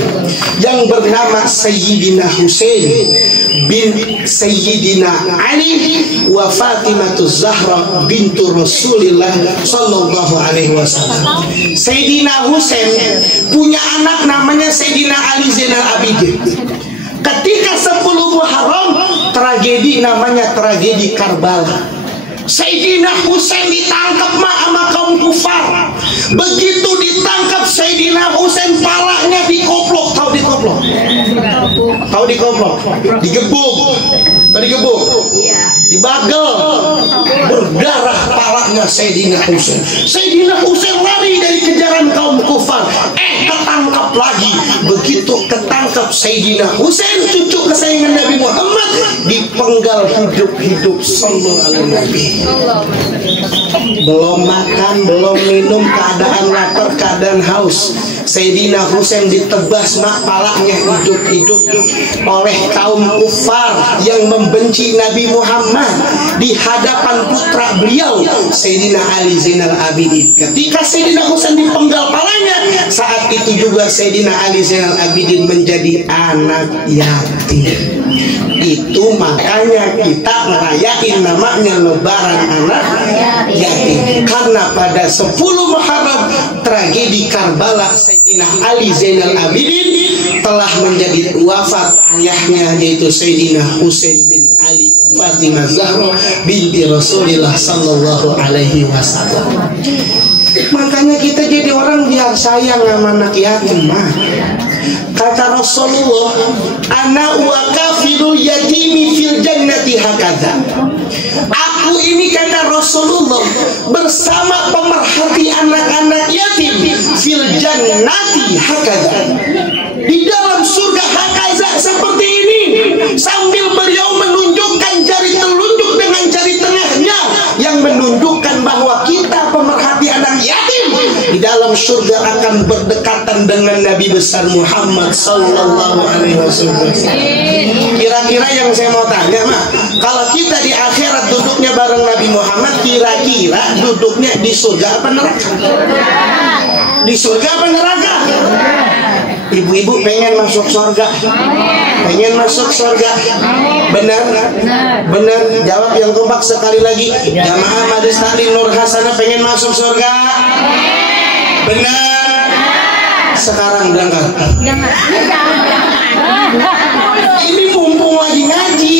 yang bernama Sayyidina Husain bin Sayyidina Ali wa Fatimah Zahra bintu Rasulillah sallallahu alaihi wasallam. Sayyidina Husain punya anak namanya Sayyidina Ali Zainal Abidin. Ketika 10 Muharram tragedi namanya tragedi Karbala. Sayyidina Husain ditangkap sama kaum kufar. Begitu ditangkap Sayyidina Husain palanya dikoplok. Tahu dikoplok? Tahu dikoplok? Digebuk. Tahu digebuk? Dibagel. Berdarah palanya Sayyidina Husain. Sayyidina Husain lari dari kejaran kaum kufar. Ketangkap lagi. Begitu ketangkap Sayyidina Husain cucu kesayangan Nabi Muhammad dipenggal hidup-hidup sallallahu alaihi wasallam. Belum makan, belum minum, keadaan lapar, keadaan haus. Sayyidina Husain ditebas palanya hidup-hidup oleh kaum kufar yang membenci Nabi Muhammad di hadapan putra beliau Sayyidina Ali Zainal Abidin. Ketika Sayyidina Husain dipenggal palanya, saat itu juga Sayyidina Ali Zainal Abidin menjadi anak yatim. Itu makanya kita merayain namanya lebaran anak yatim, karena pada 10 Muharram tragedi Karbala Sayyidina Ali Zainal Abidin telah menjadi wafat ayahnya yaitu Sayyidina Husain bin Ali Fatimah Zahra binti Rasulillah sallallahu alaihi wasallam. Makanya kita jadi orang biar sayang sama anak yatim Kata Rasulullah, ana wa kafilul yatimi fil jannati hakadha. Aku ini kata Rasulullah bersama pemerhati anak-anak yatim fil jannati hakadha. Di dalam surga hakadha seperti ini, sambil beliau menunjukkan jari telunjuk dengan jari tengahnya yang menunjukkan bahwa kita pemerhati anak yatim di dalam surga akan berdekatan dengan Nabi besar Muhammad sallallahu alaihi wasallam. Kira-kira yang saya mau tanya kalau kita di akhirat duduknya bareng Nabi Muhammad, kira-kira duduknya di surga apa neraka? Di surga apa neraka? Ibu-ibu pengen masuk surga? Pengen masuk surga? Benar? Benar? Jawab yang kompak sekali lagi. Jamaah Majelis Taklim Nur Hasanah pengen masuk surga? Benar? Sekarang berangkat. Ini mumpung lagi ngaji,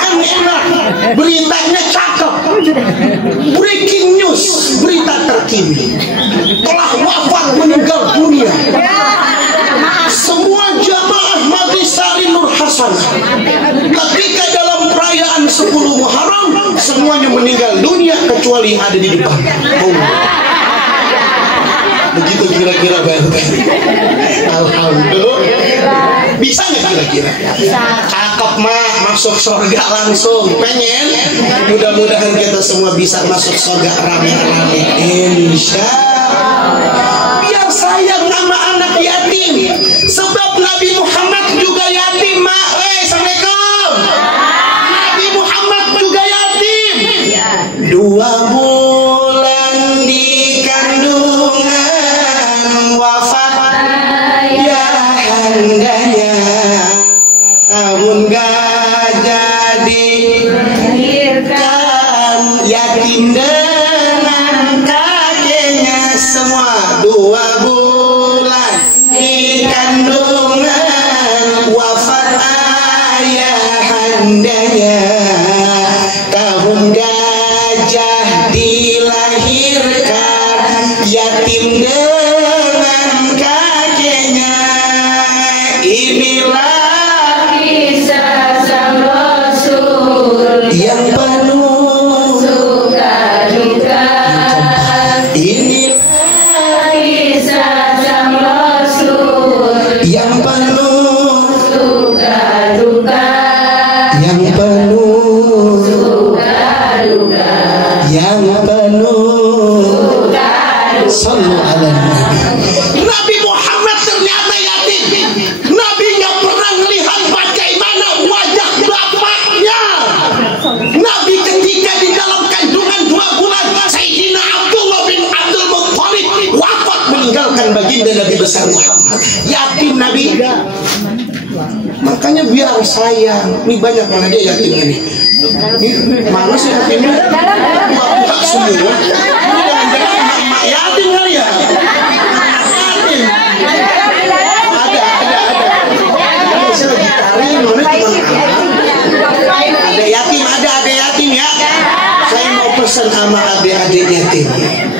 kan enak. Beritanya cakep. Breaking news, berita terkini. Telah wafat meninggal dunia. Semua jamaah Majelis Taklim Nur Hasanah ketika dalam perayaan 10 Muharram semuanya meninggal dunia kecuali yang ada di depan. Begitu kira-kira kira-kira baru? Alhamdulillah. Bisa nggak kira-kira? Cakep mak, masuk surga langsung. Pengen? Mudah-mudahan kita semua bisa masuk surga rame-rame. Insya Allah. Biar sayang sama anak yatim. Sebab Nabi Muhammad juga yatim mak. Assalamualaikum. Nabi Muhammad juga yatim. 2 bulan di kandungan wafat ayahandanya, tahun gak jadi melahirkan, yatim dengan kakeknya semua. 2 bulan di kandungan wafat ayahandanya, tahun gajah dilahirkan, yatim dengan kakeknya. Inilah kisah sang Rasul yang penuh suka duka. Inilah kisah sang Rasul yang penuh suka duka, yang penuh suka duka, yang penuh sallu ala nabi. Nabi Muhammad ternyata yatim. Nabi nggak pernah melihat bagaimana wajah bapaknya. Nabi ketika di dalam kandungan 2 bulan, Sayyidina Abdullah bin Abdul Muttalib wafat meninggalkan baginda Nabi besar Muhammad. Yatim Nabi. Makanya biar sayang. Ini banyak mana dia yatim ini. Mana sih yatimnya? Buka semua. Jangan-jangan emak yatim kali ya. Yatim. Ada. Saya lagi cari mana teman. Ada yatim ya. Saya mau pesan sama adik-adik yatim.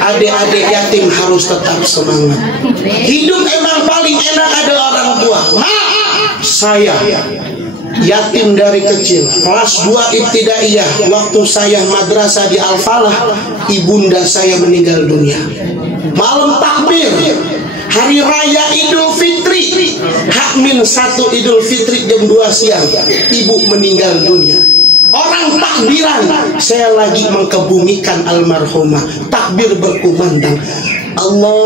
Adik-adik yatim harus tetap semangat. Hidup emang paling enak ada orang tua. Saya yatim dari kecil, kelas 2 ibtidaiyah. Waktu saya madrasah di Al-Falah, ibunda saya meninggal dunia. Malam takbir hari raya Idul Fitri, H-1 Idul Fitri jam 2 siang, ibu meninggal dunia. Orang takbiran, saya lagi mengkebumikan almarhumah. Takbir berkumandang, Allahu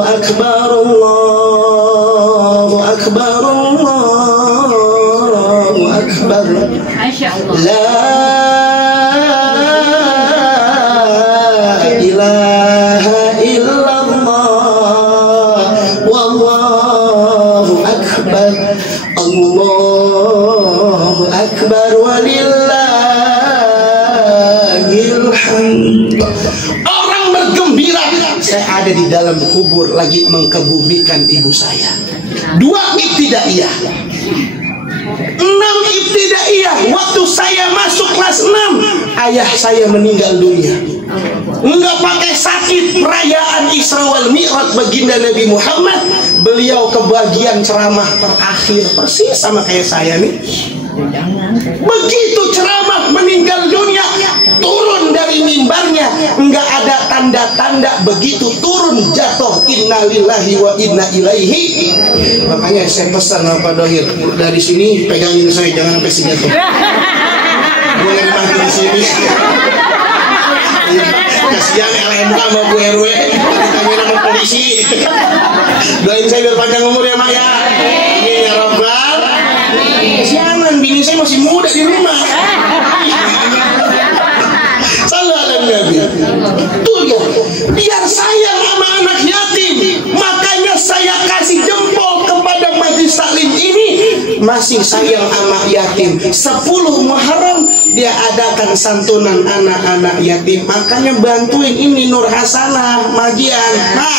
Akbar, Allahu Akbar, Allahu Akbar. La ilaha illallah, wallahu akbar, Allahu akbar, walillahil hamd. Orang bergembira, saya ada di dalam kubur lagi mengkebumikan ibu saya. 2 ibtidaiyah, 6 ibtidaiyah. Waktu saya masuk kelas 6, ayah saya meninggal dunia. Enggak pakai sakit. Perayaan Isra wal Mi'raj baginda Nabi Muhammad, beliau kebagian ceramah terakhir persis sama kayak saya nih. Begitu ceramah meninggal dunia, turun dari mimbarnya, enggak ada tanda-tanda, begitu turun jatuh, innalillahi wa inna ilaihi. Makanya saya pesan sama Pak Dohir, dari sini pegangin saya, jangan sampai sini jatuh. Boleh dipanggil di sini. Kasihan LMK sama Bu RW, ditanya sama polisi. Doain saya biar panjang umur ya Mak ya. Amin ya Rabbal. Jangan, bini saya masih muda di rumah. Sallallahu alaihi wasallam. Tuh ya, biar sayang sama anak yatim. Makanya saya kasih jempol kepada Majelis Taklim ini. Masih sayang sama yatim. 10 Muharram dia adakan santunan anak-anak yatim. Makanya bantuin ini Nur Hasanah Majian. Nah,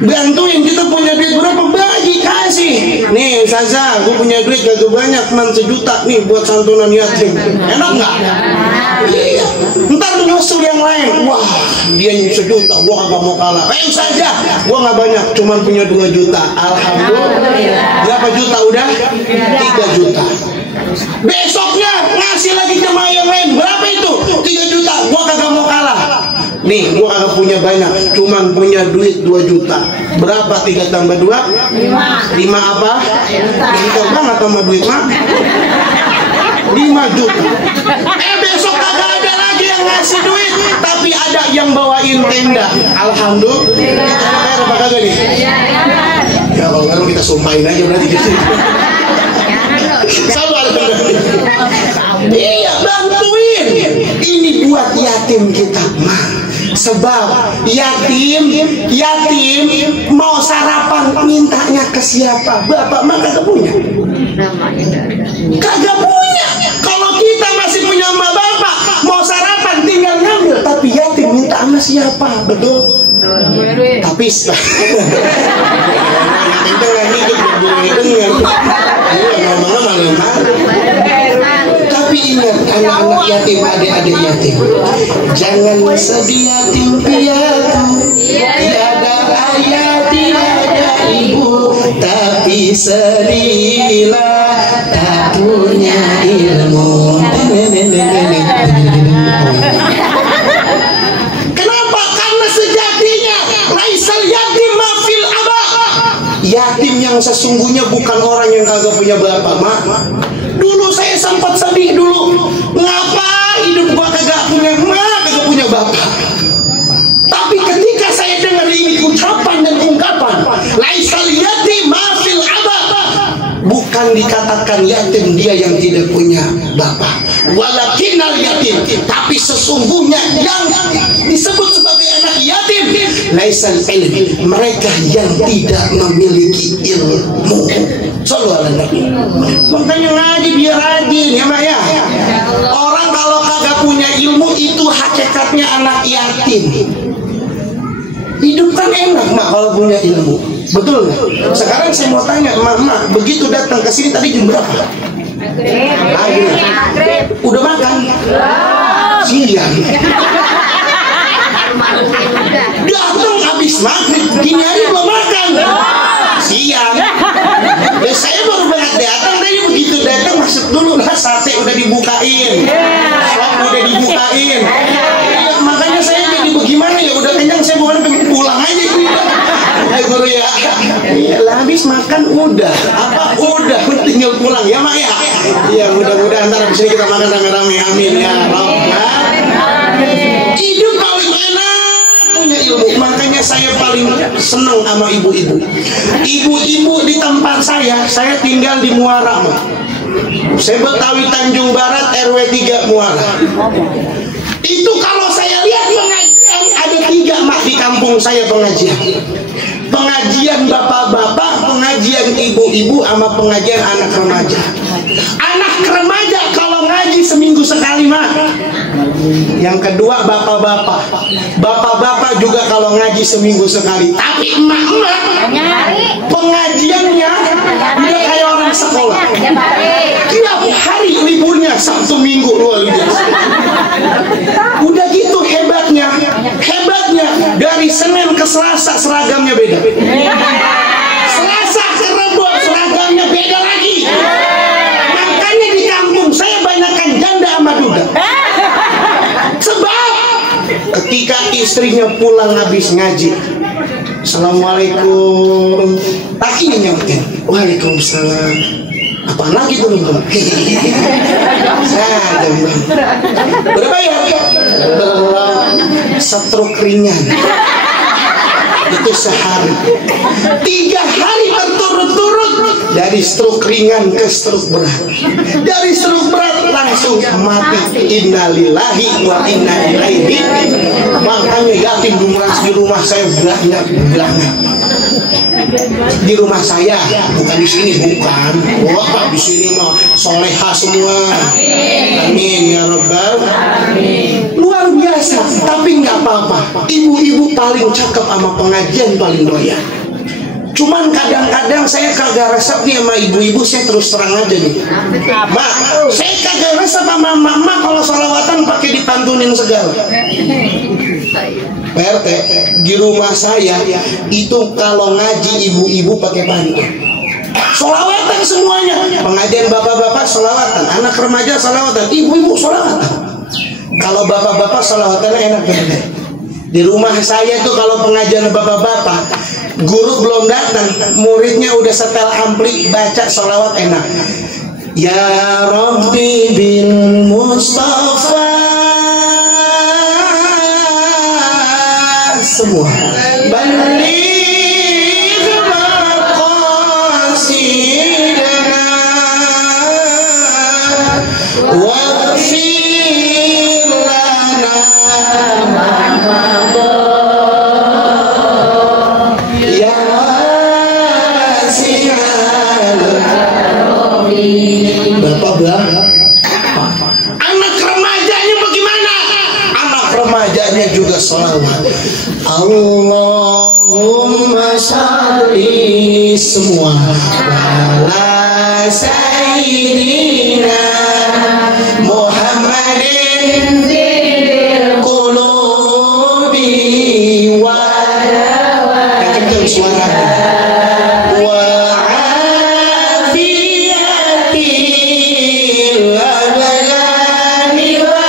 bantuin, kita punya duit berapa, bagi kasih. Nih Ustazah, gue punya duit gak banyak, cuma 1 juta nih buat santunan yatim. Enak nggak? Iya. Ntar nyusul yang lain, wah dia 1 juta, gue gak mau kalah. Ustazah, gue gak banyak, cuma punya 2 juta. Alhamdulillah. Berapa juta udah? 3 juta. Besoknya ngasih lagi jemaah yang lain, berapa itu? 3 juta, gue kagak mau kalah. Nih nih, gua kagak punya banyak, cuman punya duit 2 juta. Berapa 3 tambah 2? 5 apa? Pintar banget sama duit mah. 5 juta. Besok kagak ada lagi yang ngasih duit, tapi ada yang bawain tenda. Alhamdulillah. Kita bayar apa kagak nih? Ya kalau nggak kita sumpahin aja berarti gitu. Sabar. Iya, bantuin. Ini buat yatim kita, mah. Sebab yatim mau sarapan mintanya ke siapa? Bapak mah kagak punya. Kagak punya. Kalau kita masih punya emak bapak, mau sarapan tinggal ngambil. Tapi yatim minta sama siapa? Betul? Tapi tapi ingat anak-anak yatim, adik-adik yatim, jangan sedih yatim piatu, tiada ayah tiada ibu, tapi sedihlah tak punya ilmu. Kenapa? Karena sejatinya laisal yatim mafil aba. Yatim yang sesungguhnya bukan orang yang kagak punya bapak, mak. Dulu saya sempat sedih dulu. Ngapa hidup gua kagak punya emak, kagak punya bapak. Tapi ketika saya dengar ini ucapan dan ungkapan, laisal yatim mafil aba, bukan dikatakan yatim dia yang tidak punya bapak. Walakinal yatim, tapi sesungguhnya yang disebut sebagai anak yatim laisal ilmi, mereka yang tidak memiliki ilmu. Sallallahu alaihi wasallam. Makanya ngaji biar rajin ya Mak ya. Orang kalau kagak punya ilmu itu hakikatnya anak yatim. Hidup kan enak Mak kalau punya ilmu. Betul nggak? Sekarang saya mau tanya Mak, begitu datang ke sini tadi jam berapa? Maghrib. Udah makan? Siang. Datang habis maghrib, gini hari belum makan. Siang. Saya baru banget datang, tadi begitu datang masuk dulu lah, sate udah dibukain, sop udah dibukain. Ya, makanya saya jadi bagaimana ya, udah kenyang, saya bukan pengen pulang aja ya guru ya. Ya habis makan udah, udah tinggal pulang ya Mak ya. Ya mudah-mudahan ntar abis ini kita makan rame-rame, amin ya Rabbal. Hidup paling enak punya ilmu. Makanya saya paling senang sama ibu-ibu. Ibu-ibu di tempat saya tinggal di Muara Mak. Saya Betawi Tanjung Barat RW 3 Muara. Itu kalau saya lihat pengajian ada 3 Mak di kampung saya pengajian. Pengajian bapak-bapak, pengajian ibu-ibu, sama pengajian anak remaja. Anak remaja kalau ngaji seminggu sekali Mak. Yang kedua bapak-bapak. Bapak-bapak juga kalau ngaji seminggu sekali. Tapi emak-emak pengajiannya udah kayak orang sekolah. Tiap hari liburnya Sabtu Minggu luar biasa. Udah gitu hebatnya dari Senin ke Selasa seragamnya beda. Selasa ke Rebo seragamnya beda lagi. Makanya di kampung saya banyakkan janda sama duda. Sebab ketika istrinya pulang habis ngaji, Assalamualaikum, takinya nyampein, Waalaikumsalam. Apa lagi tuh teman-teman? Berapa ya? Stroke ringan. Itu sehari. 3 hari berturut-turut dari stroke ringan ke stroke berat. Dari stroke berat langsung mati. Innalillahi wa inna ilaihi. Makanya yatim di rumah saya banyak. Di rumah saya, bukan di sini, bukan. Wah, di sini mah soleha semua. Amin ya Rabbal. Luar biasa, tapi nggak apa-apa. Ibu-ibu paling cakep sama pengajian paling doyan. Cuman kadang-kadang saya kagak resep nih sama ibu-ibu, saya terus terang aja nih. Mak, saya kagak resep sama mama kalau sholawatan pakai dipantunin segala. PRT, di rumah saya itu kalau ngaji ibu-ibu pakai pantun. Sholawatan semuanya. Pengajian bapak-bapak sholawatan, anak remaja sholawatan, ibu-ibu sholawatan. Kalau bapak-bapak sholawatannya enak bener. Di rumah saya tuh kalau pengajian bapak-bapak, guru belum datang, muridnya udah setel ampli baca sholawat enak. Ya Rabbi bil Mustafa, semua baligh maqasidana waghfir lana ya wasi'al. Bapak bilang, anak remajanya bagaimana? Anak remajanya juga sholawat. Allahumma sholli semua ala sayyidina Muhammadin zidil qulubi wa kencang suaranya wa afiyatil abdani wa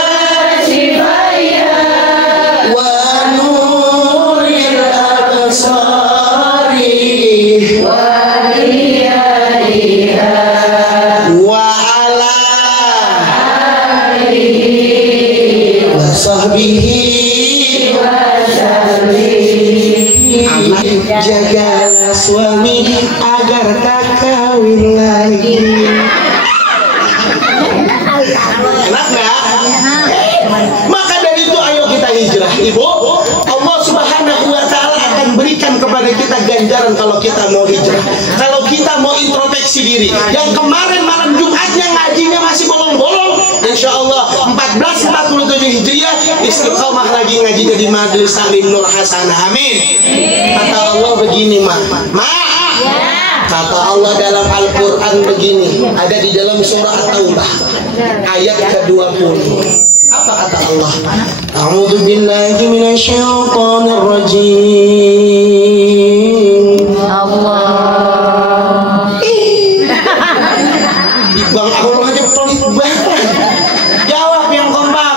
shifaya wa nuril absari wa liyaliha wa ala alihi wa sahbihi wa sahbihi. Anak jagalah suami agar tak kawin lagi. Enak nggak? Maka dari itu ayo kita hijrah, Ibu. Allah Subhanahu wa Ta'ala akan berikan kepada kita ganjaran kalau kita mau hijrah. Kalau kita mau introspeksi diri. Yang kemarin malam Jumatnya ngajinya masih bolong-bolong, insya Allah 1447 Hijriah istiqomah lagi ngaji jadi Majelis Taklim Nur Hasanah. Amin. Kata Allah begini, kata Allah dalam Al-Quran begini, ada di dalam surah At-Taubah ayat ke-20. Apa kata Allah? A'udzu billahi minasyaitonir rajim. Allah. Bang Allah aja pelit banget. Jawab yang kompak,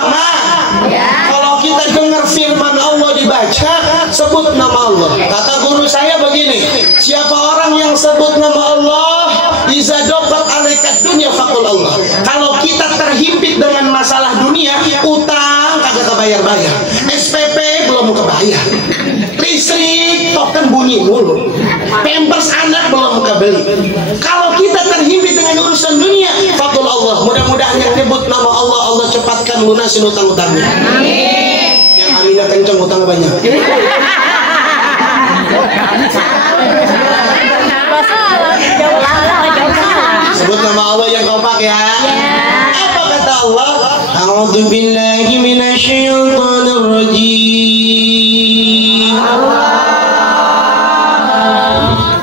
Kalau kita dengar firman Allah dibaca, sebut nama Allah. Kata guru saya begini, siapa orang yang sebut nama Allah, iza dobat alaikat dunia fakul Allah. Kalau kita terhimpit dengan masalah dunia, utang kagak kebayar-bayar, SPP belum kebayar, listrik token bunyi mulu, pampers anak belum kebeli. Kalau kita terhimpit dengan urusan dunia, fakul Allah. Mudah-mudahan yang nyebut nama Allah, Allah cepatkan lunasin utang-utangnya. Amin. Yang aminnya kenceng, utang banyak. Sebut nama Allah yang kompak ya. Apa kata Allah? A'udzu billahi minasyaitonir rajim.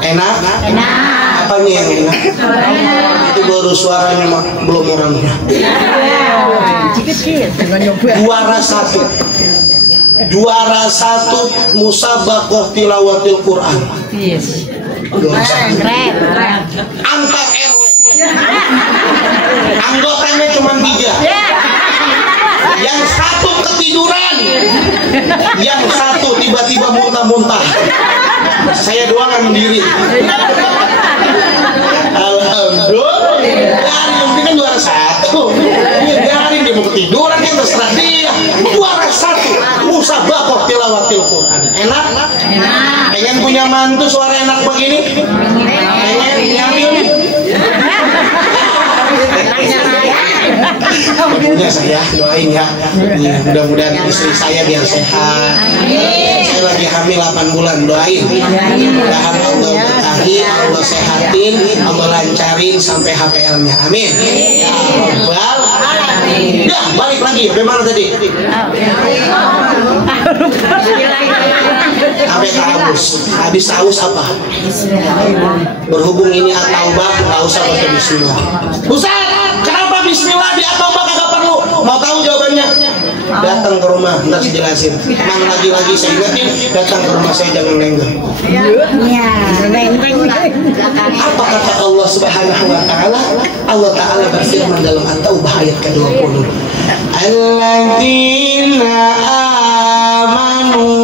Enak? Enak. Apanya yang enak? Itu baru suaranya belum orangnya. Juara satu musabaqah tilawatil Quran. Yes. Keren. Antar RW. Anggotanya cuma 3. Yang satu ketiduran, yang satu tiba-tiba muntah-muntah. Saya doang yang sendiri. Alhamdulillah. Yang penting juara satu. Biarin dia mau ketiduran, dia terserah dia. Juara satu musabaqah tilawatil Quran. Enak? Enak. Pengen punya mantu suara enak begini? Pengen nyamin? Punya saya, doain ya. Mudah-mudahan istri saya biar sehat. Saya lagi hamil 8 bulan, doain. Mudah-mudahan Allah berkahi, Allah sehatin, Allah lancarin sampai HPL-nya. Amin. Ya Rabbal alamin. Ya, balik lagi. Bagaimana tadi? Sampai kabus. Habis haus apa? Berhubung ini At-Taubah, nggak usah pakai bismillah. Ustaz, kenapa bismillah di At-Taubah kagak perlu? Mau tahu jawabannya? Datang ke rumah, ntar saya jelasin. Mang lagi-lagi saya ingetin, datang ke rumah saya jangan lenggeng. Apa kata Allah Subhanahu wa Ta'ala? Allah Ta'ala berfirman dalam At-Taubah ayat ke-20. Alladzina amanu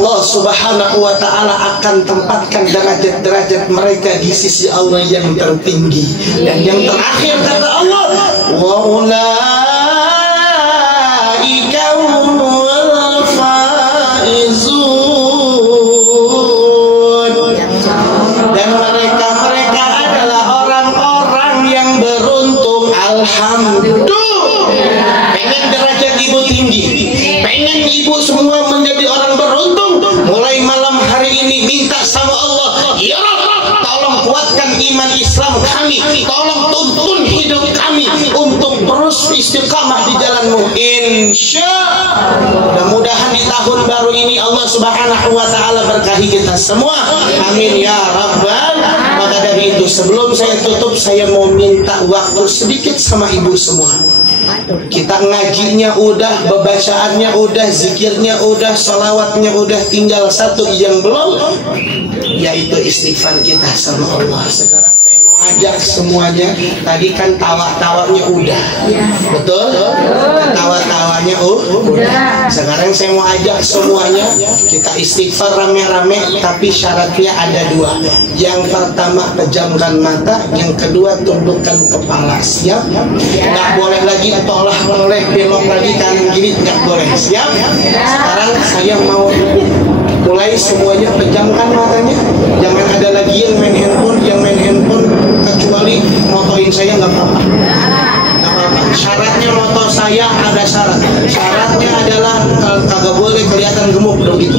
Allah Subhanahu wa ta'ala akan tempatkan derajat-derajat mereka di sisi Allah yang tertinggi. Dan yang terakhir kata Allah, wa ulaika humul faizun. Dan mereka adalah orang-orang yang beruntung. Alhamdulillah. Pengen derajat ibu tinggi, pengen ibu semua menjadi orang beruntung, mulai malam hari ini minta sama Allah, ya Rabb, tolong kuatkan iman Islam kami, tolong tuntun hidup kami untuk terus istiqamah di jalanmu. Insya mudah-mudahan di tahun baru ini Allah Subhanahu wa ta'ala berkahi kita semua, amin ya Rabbal. Maka dari itu sebelum saya tutup, saya mau minta waktu sedikit sama ibu semua. Kita ngajinya udah, bebacaannya udah, zikirnya udah, salawatnya udah, tinggal satu yang belum, yaitu istighfar kita sama Allah. Sekarang saya mau ajak semuanya. Tadi kan tawa-tawanya udah, betul? Tawa-tawanya udah. Sekarang saya mau ajak semuanya, kita istighfar rame-rame, tapi syaratnya ada dua. Yang pertama pejamkan mata, yang kedua tundukkan kepala. Siap? Nggak boleh lagi toleh belok lagi kanan kiri, nggak boleh. Siap? Sekarang saya mau mulai, semuanya pejamkan matanya. Jangan ada lagi yang main handphone, kecuali motoin saya nggak apa-apa. Syaratnya moto saya ada syaratnya adalah kagak boleh kelihatan gemuk dong gitu.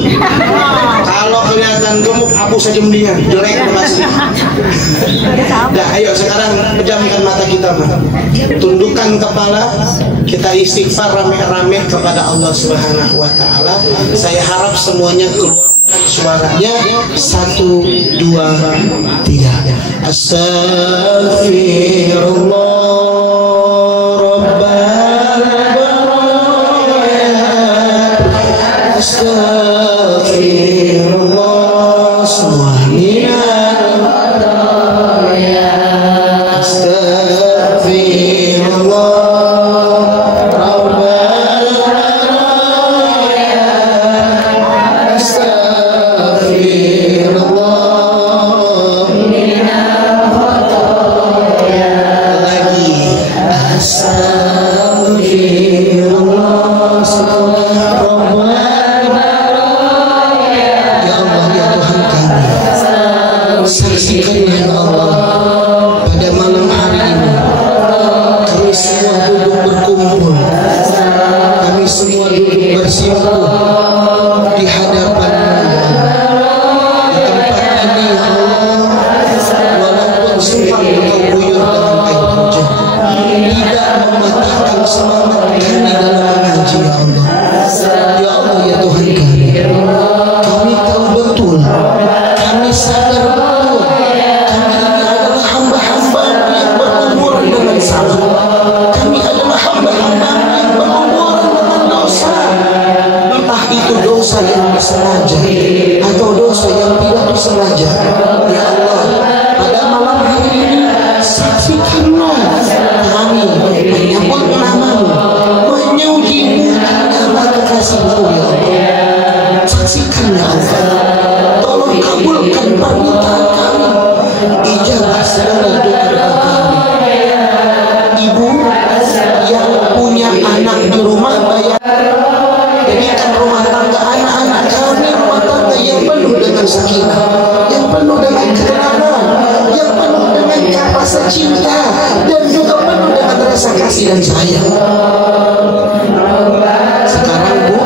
Kalau kelihatan gemuk hapus aja mendingan, jelek pasti. Dah, ayo sekarang pejamkan mata kita, tundukkan kepala, kita istighfar rame-rame kepada Allah Subhanahu wa ta'ala. Saya harap semuanya keluarkan suaranya. 1, 2, 3. Astaghfirullah. Astaghfirullah semuanya. Astaghfirullah Rabbal Alamin. Astaghfirullah lagi. Astaghfirullah Rabbal. Saksikanlah ya Allah, pada malam hari ini kami semua duduk berkumpul, kami semua duduk bersimpuh di hadapan-Mu di tempat ini ya Allah. Walaupun sempat Engkau guyur dengan air hujan, tidak mematahkan semangat kami dalam mengaji ya Allah. Ya Allah ya Tuhan kami tahu betul, kami sadar betul, kami ini adalah hamba-hamba yang berumur dengan salah. Kami adalah hamba-hamba yang berumur dengan dosa. Entah itu dosa yang disengaja atau dosa yang tidak disengaja. Ya Allah, pada malam hari ini saksikanlah kami menyebut nama-Mu, menyujimu nama kekasih-Mu ya Allah. Saksikan ya Allah. Tolong kabulkan permintaan kami, ijabah segala doa kami. Ibu yang punya anak di rumah, jadikan rumah tangga anak-anak kami rumah tangga yang penuh dengan sakinah, yang penuh dengan ketenangan, yang penuh dengan rasa cinta, dan juga penuh dengan rasa kasih dan sayang. Sekarang Bu,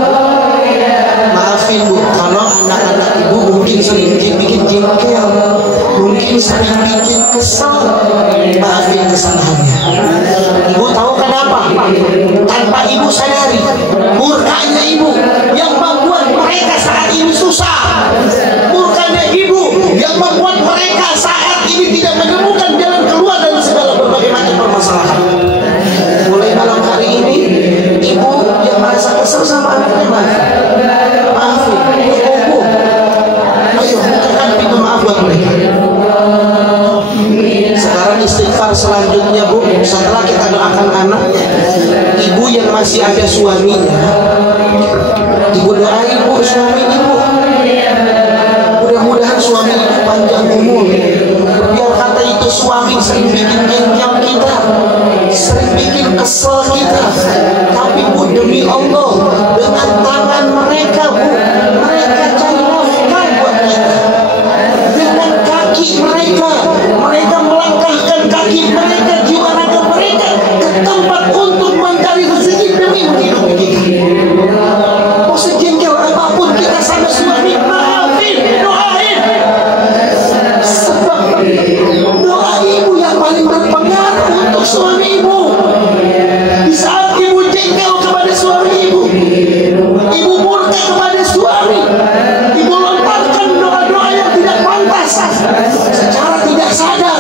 maafin Bu, kalau anak-anak Ibu mungkin sering bikin jengkel, mungkin sering bikin kesal, maafin kesalahannya. Ibu tahu kenapa? Tanpa Ibu sadari, murkanya Ibu yang membuat mereka saat ini susah. Murkanya Ibu yang membuat mereka saat ini tidak menemukan jalan keluar dari segala berbagai macam permasalahan. Mulai malam hari ini, Ibu yang merasa kesal sama anaknya, maafin, Ibu. Ayo, bukakan pintu maaf buat mereka. Sekarang istighfar selanjutnya Bu, setelah kita doakan anak, Ibu yang masih ada suaminya, Ibu doain Bu suami Ibu. suami itu panjang umur. Biar kata itu suami sering bikin bengkel kita, sering bikin kesel kita. Tapi Bu, demi Allah, dengan tangan mereka Bu, mereka cari nafkah buat kita. Dengan kaki mereka, mereka melangkahkan kaki mereka, jiwa raga mereka ke tempat untuk mencari rezeki demi menghidupi kita. Mau sejengkel apapun kita sama suami, maafin, doain. Sebab doa ibu yang paling berpengaruh untuk suami ibu. Di saat ibu jengkel kepada suami ibu, ibu murka kepada suami, ibu lontarkan doa-doa yang tidak pantas secara tidak sadar,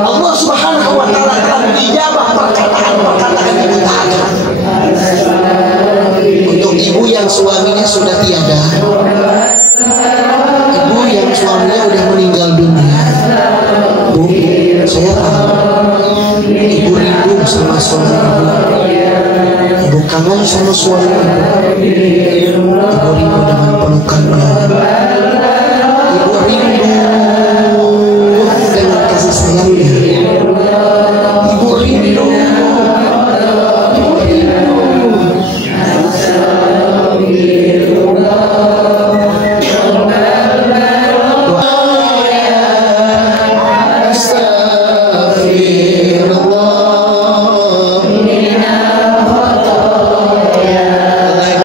Allah Subhanahu wa Ta'ala telah dijabah perkataan-perkataan ibu tadi. Untuk ibu yang suaminya sudah tiada, ibu yang suaminya udah meninggal dunia, Bu, saya tahu ibu rindu sama suami ibu, ibu kangen sama suami ibu.